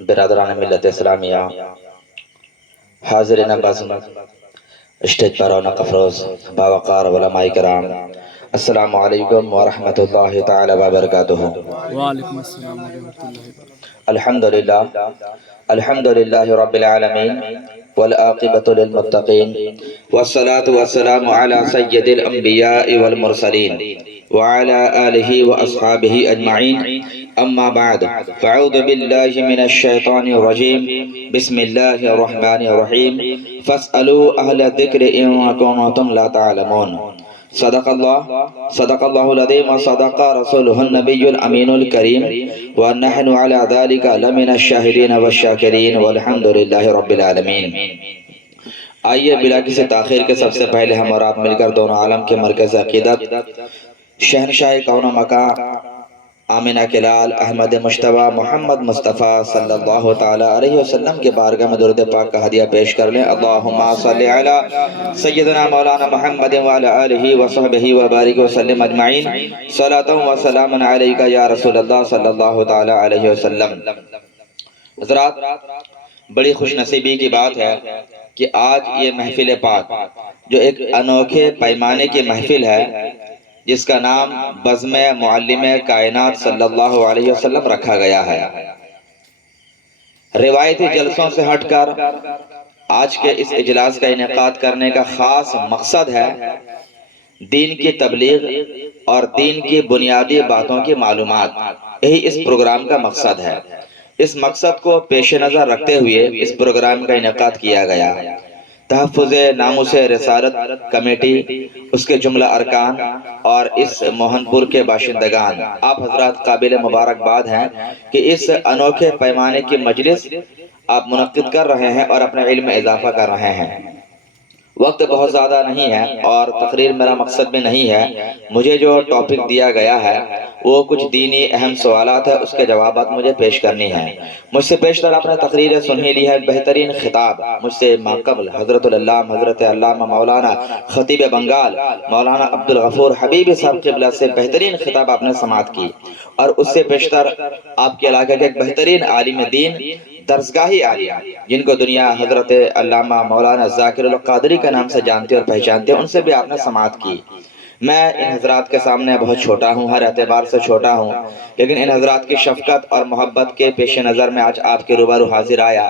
برادران ملت اسلامیہ، حاضرین بزم، اسٹیج پر رونق افروز باوقار علماء کرام، السلام علیکم ورحمۃ اللہ تعالی وبرکاتہ۔ وعلیکم السلام ورحمۃ اللہ وبرکاتہ۔ الحمدللہ الحمدللہ رب العالمین والعاقبۃ للمتقین والصلاة والسلام علی سید الانبیاء والمرسلین وعلی آلہ واصحابہ اجمعین، اما بعد فاعوذ باللہ من الشیطان الرجیم، بسم اللہ الرحمن الرحیم، فاسألوا اہل الذکر ان کنتم لا تعلمون۔ صدق اللہ العظیم وصدق رسولہ النبی الامین الکریم ونحن علی ذلک لمن الشاہدین والشاکرین والحمد للہ رب العالمین۔ آئیے بلا کسی تاخیر کے سب سے پہلے ہم اور آپ مل کر دونوں عالم کے مرکز عقیدت شہنشاہ کون و مکان آمینہ کے لال احمد مجتبی محمد مصطفیٰ صلی اللہ تعالی علیہ وسلم کے بارگاہ میں درود پاک کا ہدیہ پیش کر لیں۔ اللہم صلی علی سیدنا مولانا محمد وعلی آلہ وصحبہ وبارک وسلم اجمعین، صلاۃ و سلام علیکہ یا رسول اللہ صلی اللہ تعالی علیہ وسلم۔ حضرات، بڑی خوش نصیبی کی بات ہے کہ آج یہ محفل پاک جو ایک انوکھے پیمانے کی محفل ہے، جس کا نام بزم معلم کائنات صلی اللہ علیہ وسلم رکھا گیا ہے، روایتی جلسوں سے ہٹ کر آج کے اس اجلاس کا انعقاد کرنے کا خاص مقصد ہے دین کی تبلیغ اور دین کی بنیادی باتوں کی معلومات۔ یہی اس پروگرام کا مقصد ہے۔ اس مقصد کو پیش نظر رکھتے ہوئے اس پروگرام کا انعقاد کیا گیا۔ تحفظ ناموس رسالت کمیٹی، اس کے جملہ ارکان اور اس موہن پور کے باشندگان، آپ حضرات قابل مبارکباد ہیں کہ اس انوکھے پیمانے کی مجلس آپ منعقد کر رہے ہیں اور اپنے علم میں اضافہ کر رہے ہیں۔ وقت بہت زیادہ نہیں ہے اور تقریر میرا مقصد بھی نہیں ہے۔ مجھے جو ٹاپک دیا گیا ہے وہ کچھ دینی اہم سوالات ہے، اس کے جوابات مجھے پیش کرنی ہیں۔ مجھ سے پیشتر آپ نے تقریر سنی لی ہے، بہترین خطاب مجھ سے ماقبل حضرت العلامہ حضرت علامہ مولانا خطیب بنگال مولانا عبدالغفور حبیبی صاحب قبلہ سے بہترین خطاب آپ نے سماعت کی، اور اس سے پیشتر آپ کے علاقے کے ایک بہترین عالم دین، درسگاہی عالم، جن کو دنیا حضرت علامہ مولانا ذاکر القادری کے نام سے جانتے اور پہچانتے ہیں، ان سے بھی آپ نے سماعت کی۔ میں ان حضرات کے سامنے بہت چھوٹا ہوں، ہر اعتبار سے چھوٹا ہوں، لیکن ان حضرات کی شفقت اور محبت کے پیش نظر میں آج آپ کے روبرو حاضر آیا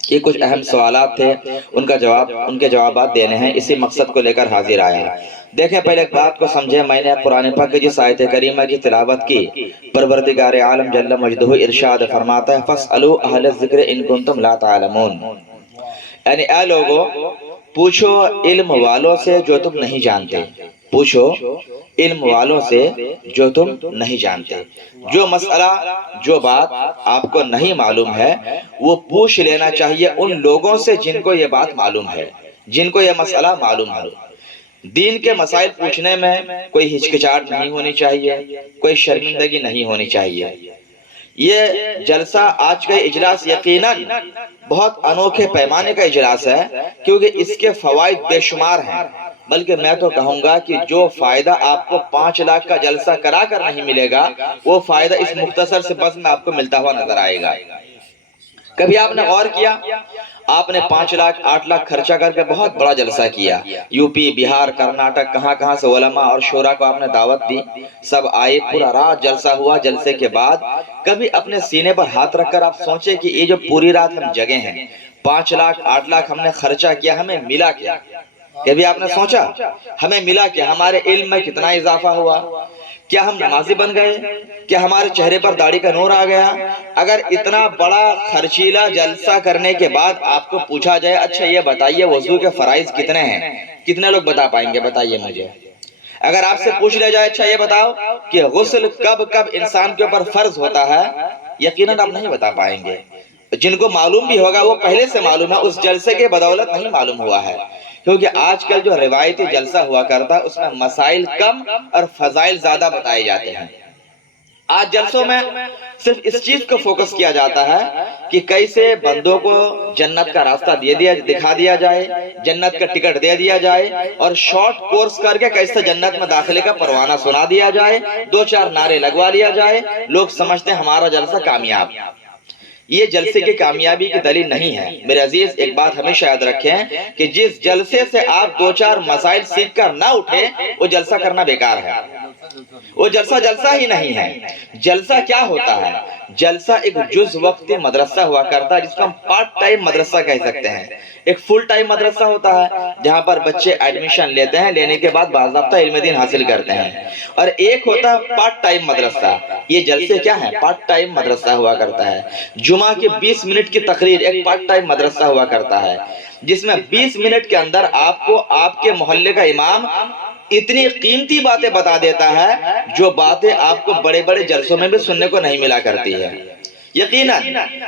کہ کچھ اہم سوالات تھے، ان کے جوابات دینے ہیں، اسی مقصد کو لے کر حاضر آیا۔ دیکھیں، پہلے ایک بات کو سمجھیں، میں نے قرآن پاک کی جس آیت کریمہ کی تلاوت کی، پروردگار عالم جل مجدہ ارشاد فرماتا ہے فَاسْأَلُوا أَهْلَ الذِّكْرِ إِن كُنتُمْ لَا تَعْلَمُونَ، یعنی اے لوگو، پوچھو علم والوں سے جو تم نہیں جانتے، پوچھو علم والوں سے جو تم نہیں جانتے۔ جو مسئلہ، جو بات آپ کو نہیں معلوم ہے، وہ پوچھ لینا چاہیے ان لوگوں سے جن کو یہ بات معلوم ہے، جن کو یہ مسئلہ معلوم ہے۔ دین کے مسائل پوچھنے میں کوئی ہچکچاہٹ نہیں ہونی چاہیے، کوئی شرمندگی نہیں ہونی چاہیے۔ یہ جلسہ، آج کا اجلاس یقیناً بہت انوکھے پیمانے کا اجلاس ہے، کیونکہ اس کے فوائد بے شمار ہیں، بلکہ میں تو کہوں گا کہ جو فائدہ آپ کو 5 لاکھ کا جلسہ کرا کر نہیں ملے گا، وہ فائدہ اس مختصر سے بس میں آپ کو ملتا ہوا نظر آئے گا۔ کبھی آپ نے غور کیا، آپ نے 5 لاکھ 8 لاکھ خرچہ کر کے بہت بڑا جلسہ کیا، یو پی، بہار، کرناٹک، کہاں کہاں سے علماء اور شورا کو آپ نے دعوت دی، سب آئے، پورا رات جلسہ ہوا۔ جلسے کے بعد کبھی اپنے سینے پر ہاتھ رکھ کر آپ سوچے کہ یہ جو پوری رات ہم جگے ہیں، 5 لاکھ 8 لاکھ ہم نے خرچہ کیا، ہمیں ملا کیا؟ کبھی آپ نے سوچا ہمیں ملا کیا؟ ہمارے علم میں کتنا اضافہ ہوا؟ کیا ہم نمازی بن گئے؟ کیا ہمارے چہرے پر داڑھی کا نور آ گیا؟ اگر اتنا بڑا خرچیلا جلسہ کرنے کے بعد آپ کو پوچھا جائے اچھا یہ بتائیے وضو کے فرائض کتنے ہیں، کتنے لوگ بتا پائیں گے؟ بتائیے مجھے۔ اگر آپ سے پوچھ لیا جائے اچھا یہ بتاؤ کہ غسل کب کب انسان کے اوپر فرض ہوتا ہے، یقیناً آپ نہیں بتا پائیں گے۔ جن کو معلوم بھی ہوگا وہ پہلے سے معلوم ہے، اس جلسے کے بدولت نہیں معلوم ہوا ہے، کیونکہ آج کل جو روایتی جلسہ ہوا کرتا ہے اس میں مسائل کم اور فضائل زیادہ بتائے جاتے ہیں۔ آج جلسوں میں صرف اس چیز کو فوکس کیا جاتا ہے کہ کیسے بندوں کو جنت کا راستہ دکھا دیا جائے، جنت کا ٹکٹ دے دیا جائے، اور شارٹ کورس کر کے کیسے جنت میں داخلے کا پروانہ سنا دیا جائے، 2 4 نعرے لگوا لیا جائے، لوگ سمجھتے ہیں ہمارا جلسہ کامیاب۔ یہ جلسے کی کامیابی کی دلیل نہیں ہے۔ میرے عزیز ایک بات ہمیشہ یاد رکھیں کہ جس جلسے سے آپ 2-4 مسائل سیکھ کر نہ اٹھے وہ جلسہ کرنا بیکار ہے، وہ جلسہ ہی نہیں ہے۔ جلسہ کیا ہوتا ہے؟ جلسہ ایک جز وقتی مدرسہ ہوا کرتا ہے جس کو ہم پارٹ ٹائم مدرسہ کہہ سکتے ہیں۔ ایک فل ٹائم مدرسہ ہوتا ہے جہاں پر بچے ایڈمیشن لیتے ہیں، لینے کے بعد باضابطہ علم دین حاصل کرتے ہیں، اور ایک ہوتا ہے پارٹ ٹائم مدرسہ۔ یہ جلسے کیا ہے؟ پارٹ ٹائم مدرسہ ہوا کرتا ہے۔ جمعہ کے 20 منٹ کی تقریر ایک پارٹ ٹائم مدرسہ ہوا کرتا ہے، جس میں 20 منٹ کے اندر آپ کو آپ کے محلے کا امام اتنی قیمتی باتیں بتا دیتا ہے جو باتیں آپ کو بڑے بڑے جلسوں میں بھی سننے کو نہیں ملا کرتی ہے، یقیناً۔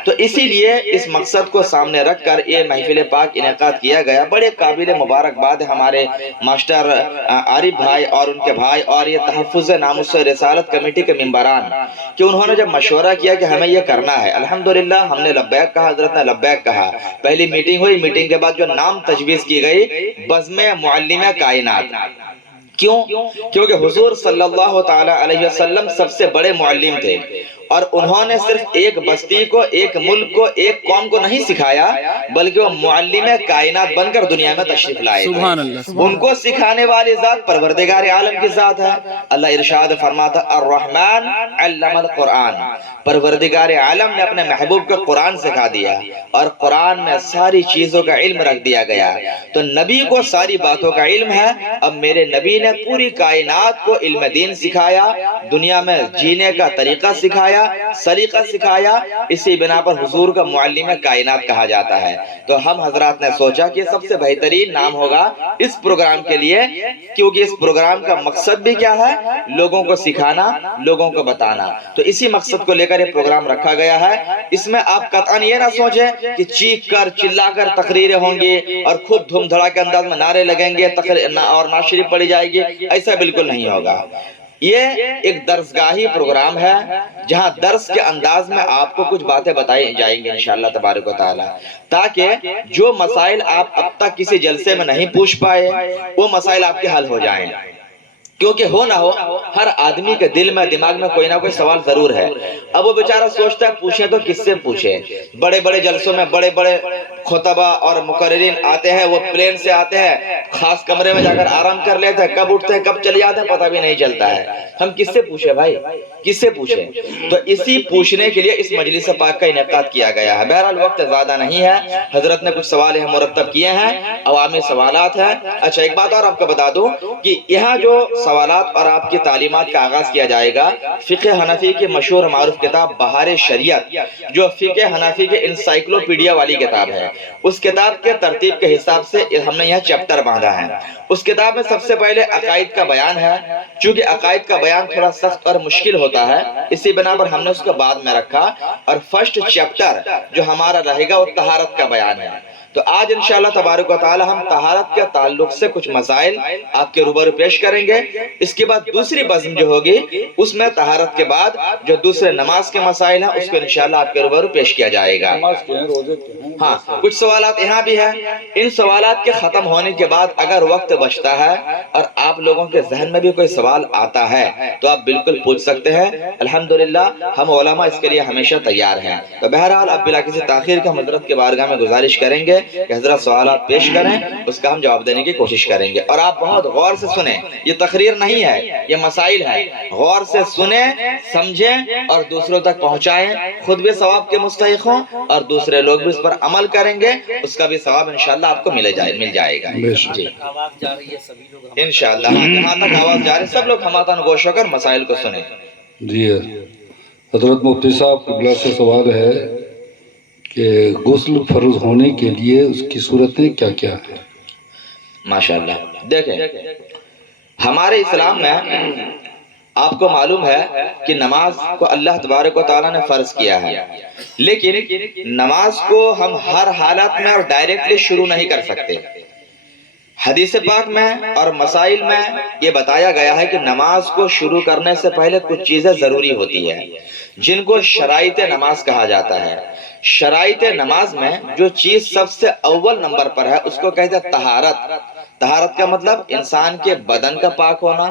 تو اسی لیے اس مقصد کو سامنے رکھ کر یہ محفل پاک انعقاد کیا گیا۔ بڑے قابل مبارکباد ہمارے ماسٹر عارف بھائی اور ان کے بھائی اور یہ تحفظ ناموس رسالت کمیٹی کے ممبران کہ انہوں نے جب مشورہ کیا کہ ہمیں یہ کرنا ہے، الحمدللہ ہم نے لبیک کہا، حضرت نے لبیک کہا۔ پہلی میٹنگ ہوئی، میٹنگ کے بعد جو نام تجویز کی گئی، بزم معلمہ کائنات۔ کیوں؟ کیونکہ حضور صلی اللہ تعالی علیہ وسلم سب سے بڑے معلم تھے، اور انہوں نے صرف ایک بستی کو، ایک ملک کو، ایک قوم کو نہیں سکھایا، بلکہ وہ معلم کائنات بن کر دنیا میں تشریف لائے تھے۔ سبحان اللہ۔ ان کو سکھانے والی ذات پروردگار عالم کی ذات ہے۔ اللہ ارشاد فرماتا الرحمن علم القرآن، پروردگار عالم نے اپنے محبوب کو قرآن سکھا دیا، اور قرآن میں ساری چیزوں کا علم رکھ دیا گیا۔ تو نبی کو ساری باتوں کا علم ہے۔ اب میرے نبی نے پوری کائنات کو علم دین سکھایا، دنیا میں جینے کا طریقہ سکھایا، سلیقہ سکھایا، اسی بنا پر حضور کا معلم کائنات کہا جاتا ہے۔ تو ہم حضرات نے سوچا کہ سب سے بہترین نام ہوگا اس پروگرام کے لیے، کیونکہ اس پروگرام کا مقصد بھی کیا ہے؟ لوگوں کو سکھانا، لوگوں کو بتانا۔ تو اسی مقصد کو لے کر یہ پروگرام رکھا گیا ہے۔ اس میں آپ قطعاً یہ نہ سوچیں کہ چیخ کر چلا کر تقریریں ہوں گی اور خوب دھوم دھڑاکے انداز میں نعرے لگیں گے اور نعت شریف پڑھی جائے گی، ایسا بالکل نہیں ہوگا۔ یہ ایک درسگاہی پروگرام ہے جہاں درس کے انداز میں آپ کو کچھ باتیں بتائی جائیں گی انشاءاللہ تبارک و تعالی، تاکہ جو مسائل آپ اب تک کسی جلسے میں نہیں پوچھ پائے وہ مسائل آپ کے حل ہو جائیں۔ کیونکہ ہو نہ ہو ہر آدمی کے دل میں دماغ میں کوئی نہ کوئی سوال ضرور ہے۔ اب وہ بیچارہ سوچتا ہے پوچھیں تو کس سے پوچھیں؟ بڑے بڑے جلسوں میں بڑے بڑے خطبہ اور مقررین آتے ہیں، وہ پلین سے آتے ہیں، خاص کمرے میں جا کر آرام کر لیتے ہیں، کب اٹھتے ہیں کب چلے جاتے ہیں پتہ بھی نہیں چلتا ہے۔ ہم کس سے پوچھیں بھائی؟ کس سے پوچھیں؟ تو اسی پوچھنے کے لیے اس مجلس پاک کا انعقاد کیا گیا ہے۔ بہرحال وقت زیادہ نہیں ہے، حضرت نے کچھ سوال مرتب کیے ہیں، عوامی سوالات ہیں۔ اچھا ایک بات اور آپ کو بتا دوں کہ یہاں جو سوالات اور آپ کی تعلیمات کا آغاز کیا جائے گا، فقہ حنفی کی مشہور معروف کتاب بہار شریعت، جو فقہ حنفی کے انسائکلوپیڈیا والی کتاب ہے، اس کتاب کے ترتیب کے حساب سے ہم نے یہاں چیپٹر باندھا ہے۔ اس کتاب میں سب سے پہلے عقائد کا بیان ہے، چونکہ عقائد کا بیان تھوڑا سخت اور مشکل ہوتا ہے، اسی بنا پر ہم نے اس کو بعد میں رکھا، اور فرسٹ چیپٹر جو ہمارا رہے گا وہ طہارت کا بیان ہے۔ تو آج انشاءاللہ تبارک و تعالی ہم طہارت کے تعلق سے کچھ مسائل آپ کے روبرو پیش کریں گے۔ اس کے بعد دوسری بزم جو ہوگی اس میں طہارت کے بعد جو دوسرے نماز کے مسائل ہیں اس کو انشاءاللہ آپ کے روبرو پیش کیا جائے گا۔ ہاں کچھ سوالات یہاں بھی ہیں۔ ان سوالات کے ختم ہونے کے بعد اگر وقت بچتا ہے اور آپ لوگوں کے ذہن میں بھی کوئی سوال آتا ہے تو آپ بالکل پوچھ سکتے ہیں۔ الحمدللہ ہم علماء اس کے لیے ہمیشہ تیار ہیں۔ تو بہرحال اب بلا کسی تاخیر کے حضرت کے بارگاہ میں گزارش کریں گے کہ حضرت سوالات پیش کریں، اس کا ہم جواب دینے کی کوشش کریں گے، اور آپ بہت غور سے سنیں۔ یہ تقریر نہیں ہے، یہ مسائل ہیں، غور سے سنیں، سمجھیں اور دوسروں تک پہنچائیں، خود بھی ثواب کے مستحق ہوں اور دوسرے لوگ بھی اس پر عمل کریں گے، اس کا بھی ثواب انشاءاللہ آپ کو مل جائے گا۔ جی انشاءاللہ جہاں تک آواز جا رہی سب لوگ ہماتن گوش ہو کر مسائل کو سنیں۔ جی حضرت مفتی صاحب قبلہ سے سوال ہے کہ غسل فرض ہونے کے لیے اس کی صورتیں کیا کیا ہیں؟ ماشاءاللہ دیکھیں ہمارے اسلام میں آپ کو معلوم ہے کہ نماز کو اللہ تبارک و تعالیٰ نے فرض کیا ہے، لیکن نماز کو ہم ہر حالت میں اور ڈائریکٹلی شروع نہیں کر سکتے۔ حدیث پاک میں اور مسائل میں یہ بتایا گیا ہے کہ نماز کو شروع کرنے سے پہلے کچھ چیزیں ضروری ہوتی ہیں جن کو شرائط نماز کہا جاتا ہے۔ شرائط نماز میں جو چیز سب سے اول نمبر پر ہے اس کو کہتے ہیں طہارت۔ طہارت کا مطلب انسان کے بدن کا پاک ہونا،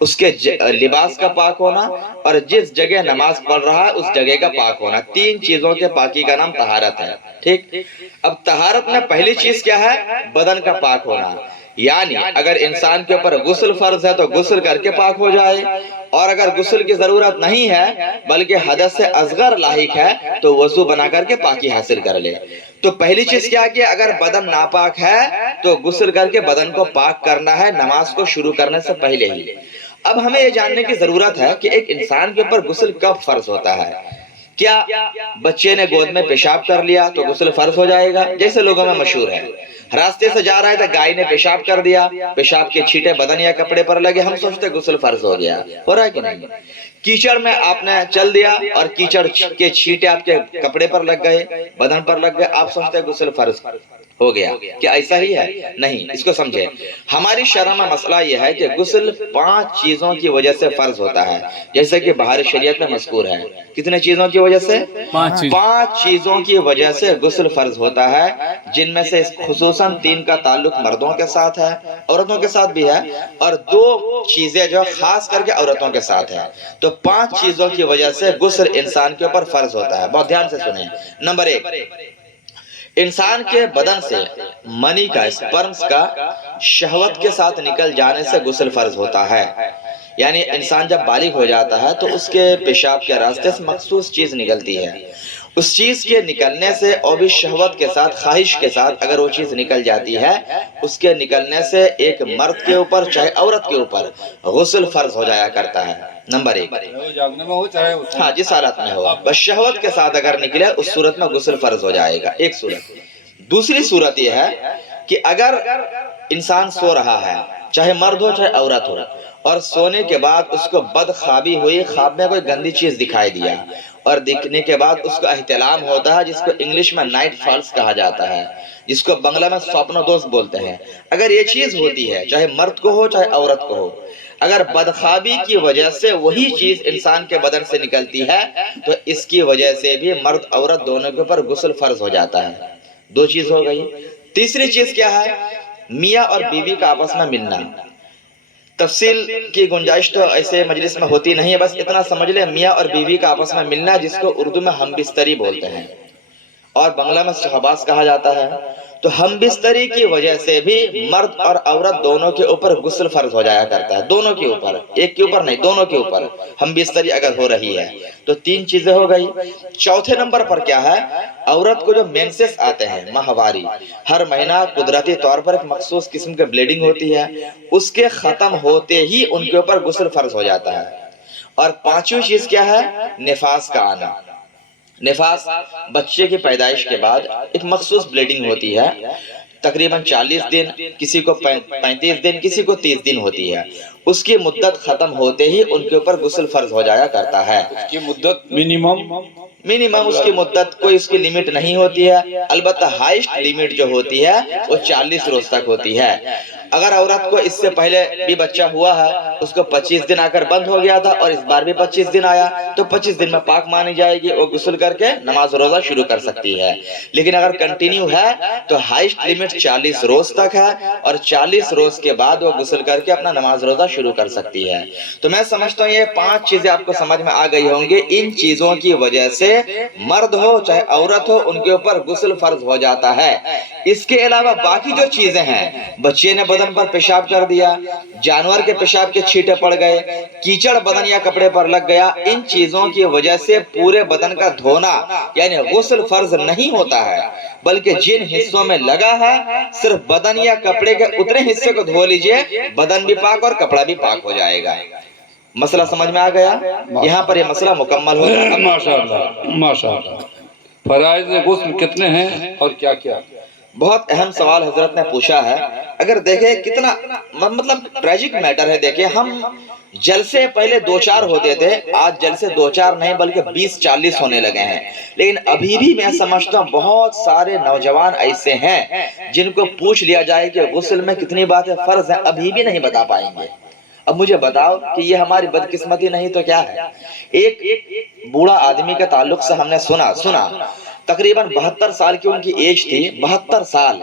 اس کے لباس کا پاک ہونا، اور جس جگہ نماز پڑھ رہا ہے اس جگہ کا پاک ہونا۔ تین چیزوں کے پاکی کا نام طہارت ہے، ٹھیک۔ اب طہارت میں پہلی چیز کیا ہے؟ بدن کا پاک ہونا، یعنی اگر انسان کے اوپر غسل فرض ہے تو غسل کر کے پاک ہو جائے، اور اگر غسل کی ضرورت نہیں ہے بلکہ حدث اصغر لاحق ہے تو وضو بنا کر کے پاکی حاصل کر لے۔ تو پہلی چیز کیا کہ اگر بدن ناپاک ہے تو غسل کر کے بدن کو پاک کرنا ہے نماز کو شروع کرنے سے پہلے ہی۔ اب ہمیں یہ جاننے کی ضرورت ہے کہ ایک انسان کے اوپر غسل کب فرض ہوتا ہے؟ کیا بچے نے گود میں پیشاب کر لیا تو غسل فرض ہو جائے گا؟ جیسے لوگوں میں مشہور ہے، راستے سے جا رہا ہے تو گائے نے پیشاب کر دیا، پیشاب کے چھینٹے بدن یا کپڑے پر لگے، ہم سوچتے غسل فرض ہو گیا۔ ہو رہا ہے کہ نہیں؟ کیچڑ میں آپ نے چل دیا اور کیچڑ کے چھینٹے آپ کے کپڑے پر لگ گئے، بدن پر لگ گئے، آپ سوچتے غسل فرض ہو گیا۔ کیا ایسا ہی ہے؟ نہیں، اس کو سمجھے۔ ہماری شرع میں مسئلہ یہ ہے کہ غسل 5 چیزوں کی وجہ سے فرض ہوتا ہے، جیسے کہ بہار شریعت میں مذکور ہے۔ کتنے چیزوں کی وجہ سے؟ 5 چیزوں کی وجہ سے غسل فرض ہوتا ہے، جن میں سے خصوصاً 3 کا تعلق مردوں کے ساتھ ہے، عورتوں کے ساتھ بھی ہے، اور 2 چیزیں جو خاص کر کے عورتوں کے ساتھ ہے۔ تو 5 چیزوں کی وجہ سے غسل انسان کے اوپر فرض ہوتا ہے۔ بہت دھیان سے سنیں۔ نمبر 1، انسان کے بدن سے منی کا، سپرمز کا شہوت کے ساتھ نکل جانے سے غسل فرض ہوتا ہے۔ یعنی انسان جب بالغ ہو جاتا ہے تو اس کے پیشاب کے راستے سے مخصوص چیز نکلتی ہے، اس چیز کے نکلنے سے اور بھی شہوت کے ساتھ، خواہش کے ساتھ اگر وہ چیز نکل جاتی ہے، اس کے نکلنے سے ایک مرد کے اوپر چاہے عورت کے اوپر غسل فرض ہو جایا کرتا ہے۔ نمبر 1، ہاں جس حالت میں ہو، بس شہوت کے ساتھ اگر نکلے اس صورت میں غسل فرض ہو جائے گا، ایک صورت۔ دوسری صورت یہ ہے کہ اگر انسان سو رہا ہے، چاہے مرد ہو چاہے عورت ہو، اور سونے کے بعد اس کو بدخوابی ہوئی، خواب میں کوئی گندی چیز دکھائی دیا، اور دیکھنے کے بعد اس کو احتلام ہوتا ہے، جس کو انگلش میں نائٹ فالس کہا جاتا ہے، جس کو بنگلہ میں سوپن دوست بولتے ہیں۔ اگر یہ چیز ہوتی ہے، چاہے مرد کو ہو چاہے عورت کو ہو، اگر بدخوابی کی وجہ سے وہی چیز انسان کے بدن سے نکلتی ہے تو اس کی وجہ سے بھی مرد عورت دونوں کے اوپر غسل فرض ہو جاتا ہے۔ 2 چیز ہو گئی۔ تیسری چیز کیا ہے؟ میاں اور بیوی کا آپس میں ملنا۔ تفصیل کی گنجائش تو ایسے مجلس میں ہوتی نہیں ہے، بس اتنا سمجھ لیں، میاں اور بیوی کا آپس میں ملنا، جس کو اردو میں ہم بستری بولتے ہیں اور بنگلہ میں شہباز کہا جاتا ہے۔ تو ہم بستری کی وجہ سے بھی مرد اور عورت دونوں کے اوپر غسل فرض ہو جایا کرتا ہے، دونوں کے اوپر، ایک کے اوپر نہیں، دونوں کے اوپر ہم بستری اگر ہو رہی ہے تو 3 چیزیں ہو گئی۔ چوتھے نمبر پر کیا ہے؟ عورت کو جو مینسس آتے ہیں، ماہواری، ہر مہینہ قدرتی طور پر ایک مخصوص قسم کی بلیڈنگ ہوتی ہے، اس کے ختم ہوتے ہی ان کے اوپر غسل فرض ہو جاتا ہے۔ اور 5ویں چیز کیا ہے؟ نفاس کا آنا۔ نفاس بچے کی پیدائش کے بعد ایک مخصوص بلیڈنگ ہوتی ہے، تقریباً 40 دن، کسی کو 35 دن، کسی کو 30 دن ہوتی ہے۔ اس کی مدت ختم ہوتے ہی ان کے اوپر غسل فرض ہو جایا کرتا ہے۔ اس کی مدت منیمم اس کی مدت کوئی اس کی لیمٹ نہیں ہوتی ہے، البتہ ہائیسٹ لیمٹ جو ہوتی ہے وہ 40 روز تک ہوتی ہے۔ اگر عورت کو اس سے پہلے بھی بچہ ہوا ہے، اس کو 25 دن آ کر بند ہو گیا تھا اور اس بار بھی 25 دن آیا تو 25 دن میں پاک مانی جائے گی، وہ غسل کر کے نماز روزہ شروع کر سکتی ہے۔ لیکن اگر کنٹینیو ہے تو ہائیسٹ لیمٹ 40 روز تک ہے، اور 40 روز کے بعد وہ غسل کر کے اپنا نماز روزہ شروع کر سکتی ہے۔ تو میں سمجھتا ہوں یہ 5 چیزیں آپ کو سمجھ میں آ گئی ہوں گی۔ ان چیزوں کی وجہ سے مرد ہو چاہے عورت ہو ان کے اوپر غسل فرض ہو جاتا ہے۔ اس کے علاوہ باقی جو چیزیں ہیں، بچے نے بدن پر پیشاب کر دیا، جانور کے پیشاب کے چھینٹے پڑ گئے، کیچڑ بدن یا کپڑے پر لگ گیا، ان چیزوں کی وجہ سے پورے بدن کا دھونا یعنی غسل فرض نہیں ہوتا ہے، بلکہ جن حصوں میں لگا ہے صرف بدن یا کپڑے کے اتنے حصے کو دھو لیجئے، بدن بھی پاک اور کپڑا بھی پاک ہو جائے گا۔ مسئلہ سمجھ میں آ گیا؟ یہاں پر یہ مسئلہ مکمل ہو جائے گا۔ ماشاءاللہ ماشاءاللہ۔ فرائض غسل کتنے ہیں اور کیا کیا؟ بہت اہم سوال حضرت نے پوچھا ہے۔ اگر دیکھیں کتنا مطلب ٹریجک میٹر ہے، دیکھیں ہم جلسے پہلے 2-4 ہوتے تھے، آج جلسے 2-4 نہیں بلکہ 20-40 ہونے لگے ہیں، لیکن ابھی بھی میں سمجھتا ہوں بہت سارے نوجوان ایسے ہیں جن کو پوچھ لیا جائے کہ غسل میں کتنی باتیں فرض ہیں، ابھی بھی نہیں بتا پائیں گے۔ اب مجھے بتاؤ کہ یہ ہماری بدقسمتی نہیں تو کیا ہے؟ ایک بوڑھا آدمی کے تعلق سے ہم نے سنا تقریباً 72 سال کی ان کی ایج تھی، 72 سال،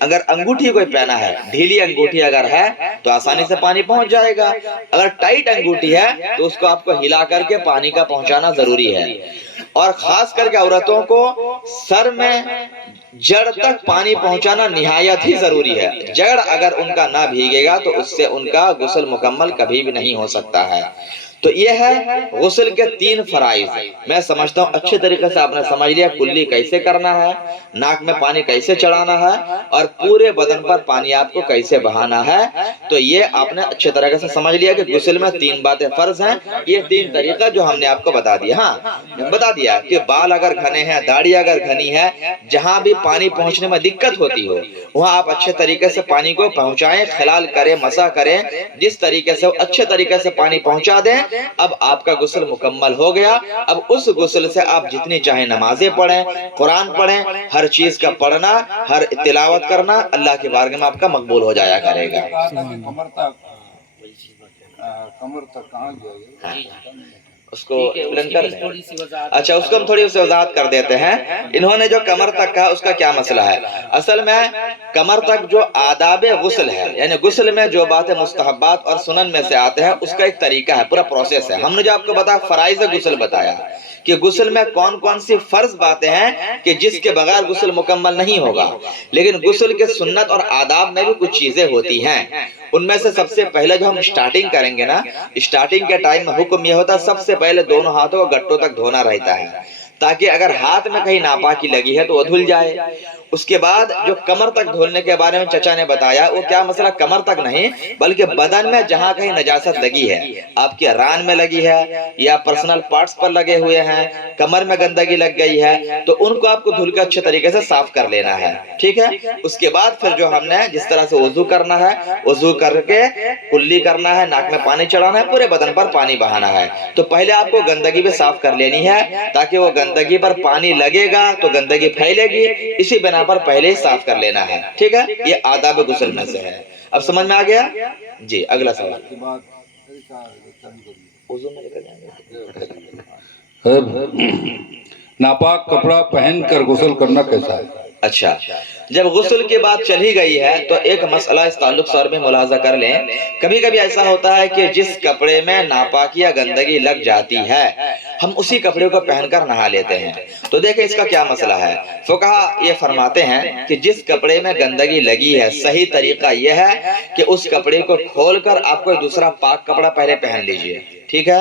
اگر انگوٹھی کوئی پہنا ہے، ڈھیلی انگوٹھی اگر ہے تو آسانی سے پانی پہنچ جائے گا، اگر ٹائٹ انگوٹھی ہے تو اس کو آپ کو ہلا کر کے پانی کا پہنچانا ضروری ہے۔ اور خاص کر کے عورتوں کو سر میں جڑ تک پانی پہنچانا نہایت ہی ضروری ہے، جڑ اگر ان کا نہ بھیگے گا تو اس سے ان کا غسل مکمل کبھی بھی نہیں ہو سکتا ہے۔ تو یہ ہے غسل کے 3 فرائض۔ میں سمجھتا ہوں اچھے طریقے سے آپ نے سمجھ لیا کلی کیسے کرنا ہے، ناک میں پانی کیسے چڑھانا ہے، اور پورے بدن پر پانی آپ کو کیسے بہانا ہے۔ تو یہ آپ نے اچھے طریقے سے سمجھ لیا کہ غسل میں 3 باتیں فرض ہیں۔ یہ 3 طریقہ جو ہم نے آپ کو بتا دیا، ہاں بتا دیا کہ بال اگر گھنے ہیں، داڑھی اگر گھنی ہے، جہاں بھی پانی پہنچنے میں دقت ہوتی ہو وہاں آپ اچھے طریقے سے پانی کو پہنچائیں، خلال کریں، مسح کریں، جس طریقے سے اچھے طریقے سے پانی پہنچا دیں۔ اب آپ کا غسل مکمل ہو گیا۔ اب اس غسل سے آپ جتنی چاہیں نمازیں پڑھیں، قرآن پڑھیں، ہر چیز کا پڑھنا، ہر تلاوت کرنا اللہ کی بارگاہ میں آپ کا مقبول ہو جایا کرے گا۔ کمر تک کہاں گیا؟ اس کو ایکسپلین کر دیں۔ اچھا، اس کو ہم تھوڑی سی وضاحت کر دیتے ہیں۔ انہوں نے جو کمر تک کہا اس کا کیا مسئلہ ہے؟ اصل میں کمر تک جو آداب غسل ہے، یعنی غسل میں جو باتیں مستحبات اور سنن میں سے آتے ہیں اس کا ایک طریقہ ہے، پورا پروسیس ہے۔ ہم نے جو آپ کو بتایا فرائض غسل بتایا کہ غسل میں کون کون سی فرض باتیں ہیں کہ جس کے بغیر غسل مکمل نہیں ہوگا، لیکن غسل کے سنت اور آداب میں بھی کچھ چیزیں ہوتی ہیں۔ ان میں سے سب سے پہلے جو ہم سٹارٹنگ کریں گے نا، سٹارٹنگ کے ٹائم میں حکم یہ ہوتا ہے سب سے پہلے دونوں ہاتھوں کو گٹوں تک دھونا رہتا ہے، تاکہ اگر ہاتھ میں کہیں ناپاکی لگی ہے تو وہ دھل جائے۔ اس کے بعد جو کمر تک دھولنے کے بارے میں چچا نے بتایا، وہ کیا مسئلہ کمر تک نہیں بلکہ بدن میں جہاں کہیں نجاست لگی ہے، آپ کے ران میں لگی ہے یا پرسنل پارٹس پر لگے ہوئے ہیں، کمر میں گندگی لگ گئی ہے تو ان کو آپ کو دھل کے اچھے طریقے سے صاف کر لینا ہے، ٹھیک ہے۔ اس کے بعد پھر جو ہم نے جس طرح سے وضو کرنا ہے، وضو کر کے کلی کرنا ہے، ناک میں پانی چڑھانا ہے، پورے بدن پر پانی بہانا ہے۔ تو پہلے آپ کو گندگی بھی صاف کر لینی ہے، تاکہ وہ گندگی پر پانی لگے گا تو گندگی پھیلے گی، اسی بنا پر پہلے صاف کر لینا ہے، ٹھیک ہے۔ یہ آداب غسل میں سے ہے۔ اب سمجھ میں آ گیا؟ جی اگلا سوال۔ ناپاک کپڑا پہن کر غسل کرنا کیسا ہے؟ اچھا، جب غسل کی بات چل ہی گئی ہے تو ایک مسئلہ اس تعلق سے اور بھی ملاحظہ کر لیں۔ کبھی کبھی ایسا ہوتا ہے کہ جس کپڑے میں ناپاکی یا گندگی لگ جاتی ہے ہم اسی کپڑے کو پہن کر نہا لیتے ہیں۔ تو دیکھیں اس کا کیا مسئلہ ہے۔ فقہا یہ فرماتے ہیں کہ جس کپڑے میں گندگی لگی ہے صحیح طریقہ یہ ہے کہ اس کپڑے کو کھول کر آپ کوئی دوسرا پاک کپڑا پہلے پہن لیجئے، ٹھیک ہے۔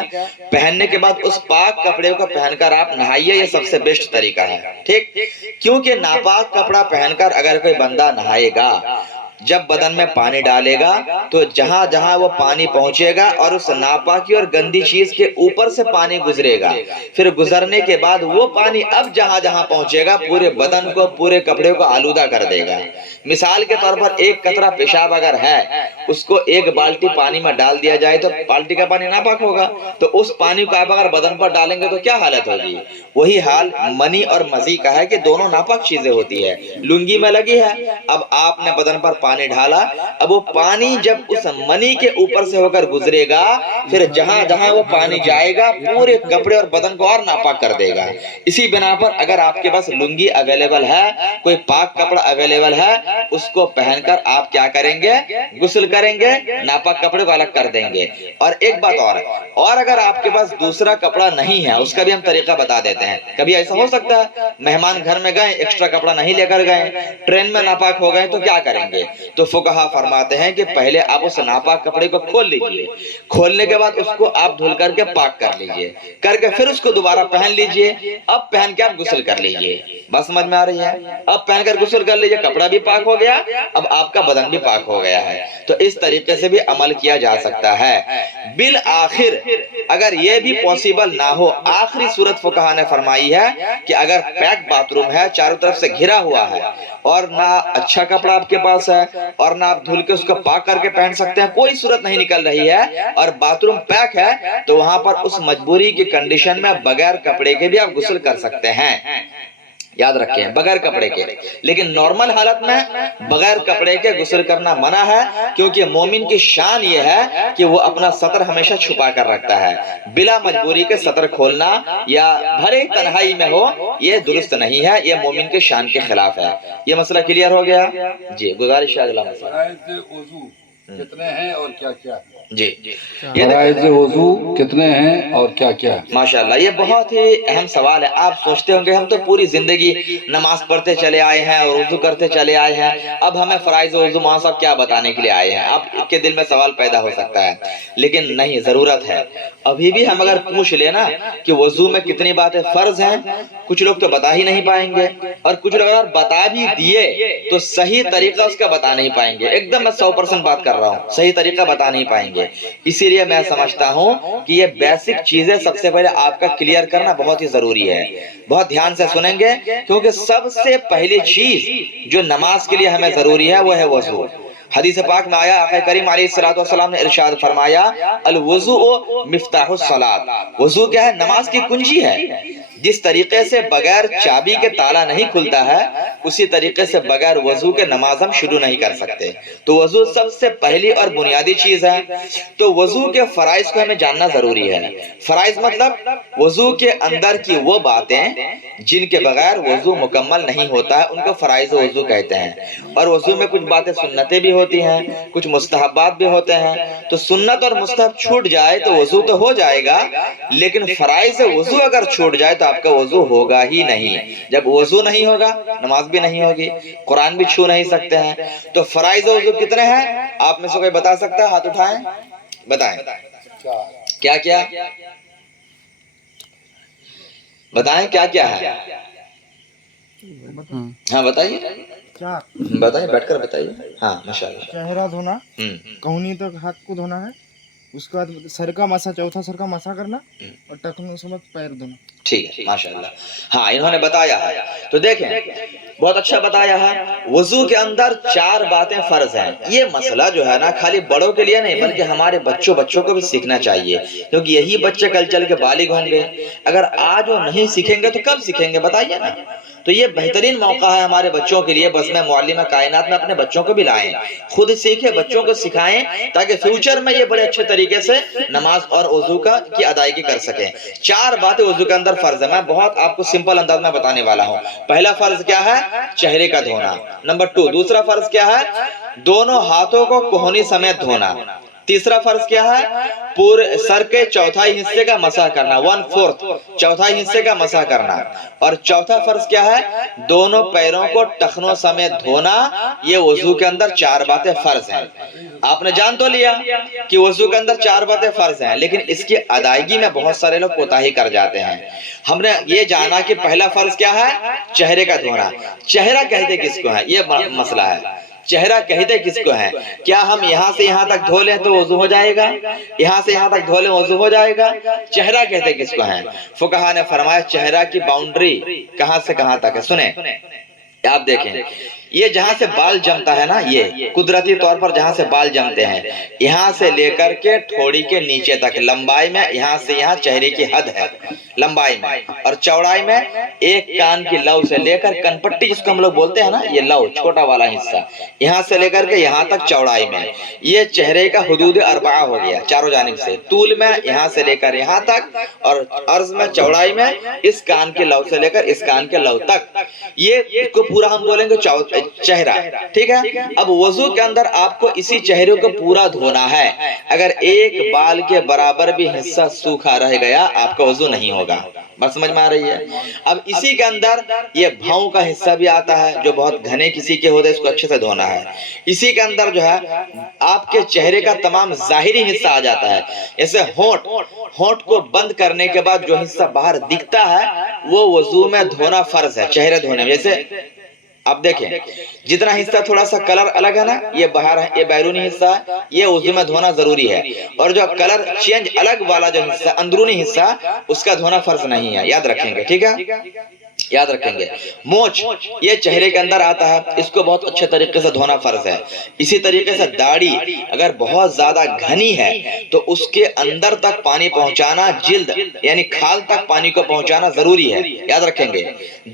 پہننے کے بعد اس پاک کپڑے کو پہن کر آپ نہائیے، یہ سب سے بیسٹ طریقہ ہے، ٹھیک۔ کیونکہ ناپاک کپڑا پہن کر اگر کوئی بندہ نہائے گا، جب بدن میں پانی ڈالے گا تو جہاں جہاں وہ پانی پہنچے گا اور اس ناپاکی اور گندی چیز کے اوپر سے پانی گزرے گا، پھر گزرنے کے بعد وہ پانی اب جہاں جہاں پہنچے گا پورے بدن کو، پورے کپڑے کو آلودہ کر دے گا۔ مثال کے طور پر ایک قطرہ پیشاب اگر ہے، اس کو ایک بالٹی پانی میں ڈال دیا جائے تو بالٹی کا پانی ناپاک ہوگا، تو اس پانی کو آپ اگر بدن پر ڈالیں گے تو کیا حالت ہوگی؟ وہی حال منی اور مزی کا ہے کہ دونوں ناپاک چیزیں ہوتی ہے۔ لنگی میں لگی ہے، اب آپ نے بدن پر پانی ڈالا، اب وہ پانی جب اس منی کے اوپر سے ہو کر گزرے گا پھر جہاں جہاں وہ پانی جائے گا پورے کپڑے اور بدن کو اور ناپاک کر دے گا۔ اسی بنا پر اگر آپ کے پاس لنگی اویلیبل ہے، کوئی پاک کپڑا اویلیبل ہے، اس کو پہن کر آپ کیا کریں گے؟ غسل کریں گے، ناپاک کپڑے کو الگ کر دیں گے۔ اور ایک بات اور اگر آپ کے پاس دوسرا کپڑا نہیں ہے اس کا بھی ہم طریقہ بتا دیتے ہیں۔ کبھی ایسا ہو سکتا ہے مہمان گھر میں گئے، ایکسٹرا کپڑا نہیں لے کر گئے، ٹرین میں ناپاک ہو گئے تو کیا کریں گے؟ تو فقہا فرماتے ہیں کہ پہلے آپ اس ناپاک کپڑے کو کھول لیجئے، کھولنے کے بعد اس کو آپ دھل کر کے پاک کر لیجئے، کر کے پھر اس کو دوبارہ پہن لیجئے، اب پہن کے آپ غسل کر لیجئے۔ بس سمجھ میں آ رہی ہے؟ اب پہن کر غسل کر لیجئے، کپڑا بھی پاک ہو گیا، اب آپ کا بدن بھی پاک ہو گیا ہے۔ تو اس طریقے سے بھی عمل کیا جا سکتا ہے۔ بالآخر اگر یہ بھی پوسیبل نہ ہو، آخری صورت فقہا نے فرمائی ہے کہ اگر پیک باتھ روم ہے، چاروں طرف سے گھرا ہوا ہے اور نہ اچھا کپڑا آپ کے پاس ہے اور نہ آپ دھل کے اس کو پاک کر کے پہن سکتے ہیں، کوئی صورت نہیں نکل رہی ہے اور باتھ روم پیک ہے، تو وہاں پر اس مجبوری کی کنڈیشن میں بغیر کپڑے کے بھی آپ غسل کر سکتے ہیں۔ یاد رکھیں بغیر کپڑے کے. لیکن نارمل حالت میں بغیر کپڑے کے غسل کرنا منع ہے، کیونکہ مومن کی شان یہ ہے کہ وہ اپنا سطر ہمیشہ چھپا کر رکھتا ہے. بلا مجبوری کے سطر کھولنا یا بھلے تنہائی میں ہو یہ درست نہیں ہے، یہ مومن کے شان کے خلاف ہے. یہ مسئلہ کلیئر ہو گیا؟ جی گزارش ہے اگلا مسئلہ. فرائض وضو کتنے ہیں اور کیا کیا ہے؟ جی فرائض وضو کتنے ہیں اور کیا کیا ہے؟ ماشاءاللہ یہ بہت ہی اہم سوال ہے. آپ سوچتے ہوں گے ہم تو پوری زندگی نماز پڑھتے چلے آئے ہیں اور وضو کرتے چلے آئے ہیں، اب ہمیں فرائض وضو ماں صاحب کیا بتانے کے لیے آئے ہیں؟ آپ کے دل میں سوال پیدا ہو سکتا ہے، لیکن نہیں، ضرورت ہے. ابھی بھی ہم اگر پوچھ لیں نا کہ وضو میں کتنی باتیں فرض ہیں، کچھ لوگ تو بتا ہی نہیں پائیں گے، اور کچھ لوگ اگر بتا بھی دیے تو صحیح طریقہ اس کا بتا نہیں پائیں گے. ایک دم میں 100% بات کر رہا ہوں، صحیح طریقہ بتا نہیں پائیں گے. اسی لیے میں سمجھتا ہوں کہ یہ بیسک چیزیں سب سے پہلے آپ کا کلیئر کرنا بہت ہی ضروری ہے. بہت دھیان سے سنیں گے، کیونکہ سب سے پہلی چیز جو نماز کے لیے ہمیں ضروری ہے وہ ہے وضو. حدیث پاک میں آیا آقا کریم علیہ السلام نے ارشاد فرمایا الوضوء مفتاح الصلاۃ. وضو کیا ہے؟ نماز کی کنجی ہے. جس طریقے سے بغیر چابی کے تالا نہیں کھلتا ہے، اسی طریقے سے بغیر وضو کے نماز ہم شروع نہیں کر سکتے. تو وضو سب سے پہلی اور بنیادی چیز ہے. تو وضو کے فرائض کو ہمیں جاننا ضروری ہے. فرائض مطلب وضو کے اندر کی وہ باتیں جن کے بغیر وضو مکمل نہیں ہوتا ہے، ان کو فرائض وضو کہتے ہیں. اور وضو میں کچھ باتیں سنتیں بھی ہوتی ہیں، کچھ مستحبات بھی ہوتے ہیں. تو سنت اور مستحب چھوٹ جائے تو وضو تو ہو جائے گا، لیکن فرائض وضو اگر چھوٹ جائے تو آپ کا وضو ہوگا ہی نہیں. جب وضو نہیں ہوگا نماز بھی نہیں ہوگی، قرآن بھی چھو نہیں سکتے ہیں. تو فرائض وضو کتنے ہیں؟ آپ میں سے کوئی بتا سکتا ہے؟ ہاتھ اٹھائیں، بتائیں. کیا کیا بتائیں؟ کیا کیا ہے؟ ہاں بتائیے، بتائیے، بیٹھ کر بتائیے. ہاں ماشاءاللہ. چہرہ دھونا، کہنی تک ہاتھ کو دھونا ہے، اس کے بعد سر کا مسا، چوتھا سر کا مسا کرنا، اور ٹخنوں سے پیر دھونا. ٹھیک ہے ماشاءاللہ. ہاں انہوں نے بتایا ہے. تو دیکھیں بہت اچھا بتایا ہے. وضو کے اندر 4 باتیں فرض ہیں. یہ مسئلہ جو ہے نا خالی بڑوں کے لیے نہیں بلکہ ہمارے بچوں کو بھی سیکھنا چاہیے، کیونکہ یہی بچے کل چل کے بالغ ہوں گے. اگر آج وہ نہیں سیکھیں گے تو کب سیکھیں گے بتائیے نا. تو یہ بہترین موقع ہے ہمارے بچوں کے لیے. بس میں معلم کائنات میں اپنے بچوں کو بھی لائیں، خود سیکھیں، بچوں کو سکھائیں، تاکہ فیوچر میں یہ بڑے اچھے طریقے سے نماز اور وضو کی ادائیگی کر سکیں. 4 باتیں وضو کے اندر فرض ہے. میں بہت آپ کو سمپل انداز میں بتانے والا ہوں. پہلا فرض کیا ہے؟ چہرے کا دھونا. نمبر 2 دوسرا فرض کیا ہے؟ دونوں ہاتھوں کو کوہنی سمیت دھونا. تیسرا فرض کیا ہے؟ پورے سر کے چوتھائی حصے کا مسح کرنا، 1/4 چوتھائی حصے کا مسح کرنا. اور چوتھا فرض کیا ہے؟ دونوں پیروں کو ٹخنوں سمیت دھونا. یہ وضو کے اندر 4 باتیں فرض ہیں. آپ نے جان تو لیا کہ وضو کے اندر 4 باتیں فرض ہیں، لیکن اس کی ادائیگی میں بہت سارے لوگ کوتاہی کر جاتے ہیں. ہم نے یہ جانا کہ پہلا فرض کیا ہے؟ چہرے کا دھونا. چہرہ کہتے کس کو ہے؟ یہ مسئلہ ہے. چہرہ کہتے کس کو ہے؟ کیا ہم یہاں سے یہاں تک دھو لیں تو وضو ہو جائے گا؟ یہاں سے یہاں تک دھو لیں وضو ہو جائے گا؟ چہرہ کہتے کس کو ہے؟ فقہا نے فرمایا چہرہ کی باؤنڈری کہاں سے کہاں تک ہے. سنیں، آپ دیکھیں یہ جہاں سے بال جمتا ہے نا، یہ قدرتی طور پر جہاں سے بال جمتے ہیں، یہاں سے لے کر کے ٹھوڑی کے نیچے تک لمبائی میں یہاں سے یہاں چہرے کی حد ہے لمبائی میں. اور چوڑائی میں ایک کان کی لو سے لے کر کن پٹی جس کو ہم لوگ بولتے ہیں نا، یہ لو چھوٹا والا حصہ، یہاں سے لے کر کے یہاں تک چوڑائی میں. یہ چہرے کا حدود 4 ہو گیا چاروں جانب سے. طول میں یہاں سے لے کر یہاں تک، اور عرض میں چوڑائی میں اس کان کے لو سے لے کر اس کان کے لو تک. یہ کو پورا ہم بولیں گے چہرہ. ٹھیک ہے. اب وضو کے اندر آپ کو اسی چہرے کو پورا دھونا ہے. اگر ایک بال کے برابر بھی حصہ سوکھا رہ گیا آپ کا وضو نہیں ہوگا. بات سمجھ میں آ رہی ہے؟ اب اسی کے اندر یہ بھاؤں کا حصہ بھی آتا ہے جو بہت گھنے کسی کے ہوتے، اس کو اچھے سے دھونا ہے. اسی کے اندر جو ہے آپ کے چہرے کا تمام ظاہری حصہ آ جاتا ہے. جیسے ہونٹ کو بند کرنے کے بعد جو حصہ باہر دکھتا ہے وہ وضو میں دھونا فرض ہے. چہرے دھونے میں جیسے اب دیکھیں جتنا حصہ تھوڑا سا کلر الگ ہے نا، یہ باہر ہے، یہ بیرونی حصہ ہے، یہ وضو میں دھونا ضروری ہے. اور جو کلر چینج الگ والا جو حصہ اندرونی حصہ، اس کا دھونا فرض نہیں ہے. یاد رکھیں گے. ٹھیک ہے. یاد رکھیں گے. مونچھ یہ چہرے کے اندر آتا ہے، اس کو بہت اچھے طریقے سے دھونا فرض ہے. اسی طریقے سے داڑھی اگر بہت زیادہ گھنی ہے تو اس کے اندر تک پانی پہنچانا، جلد یعنی کھال تک پانی کو پہنچانا ضروری ہے. یاد رکھیں گے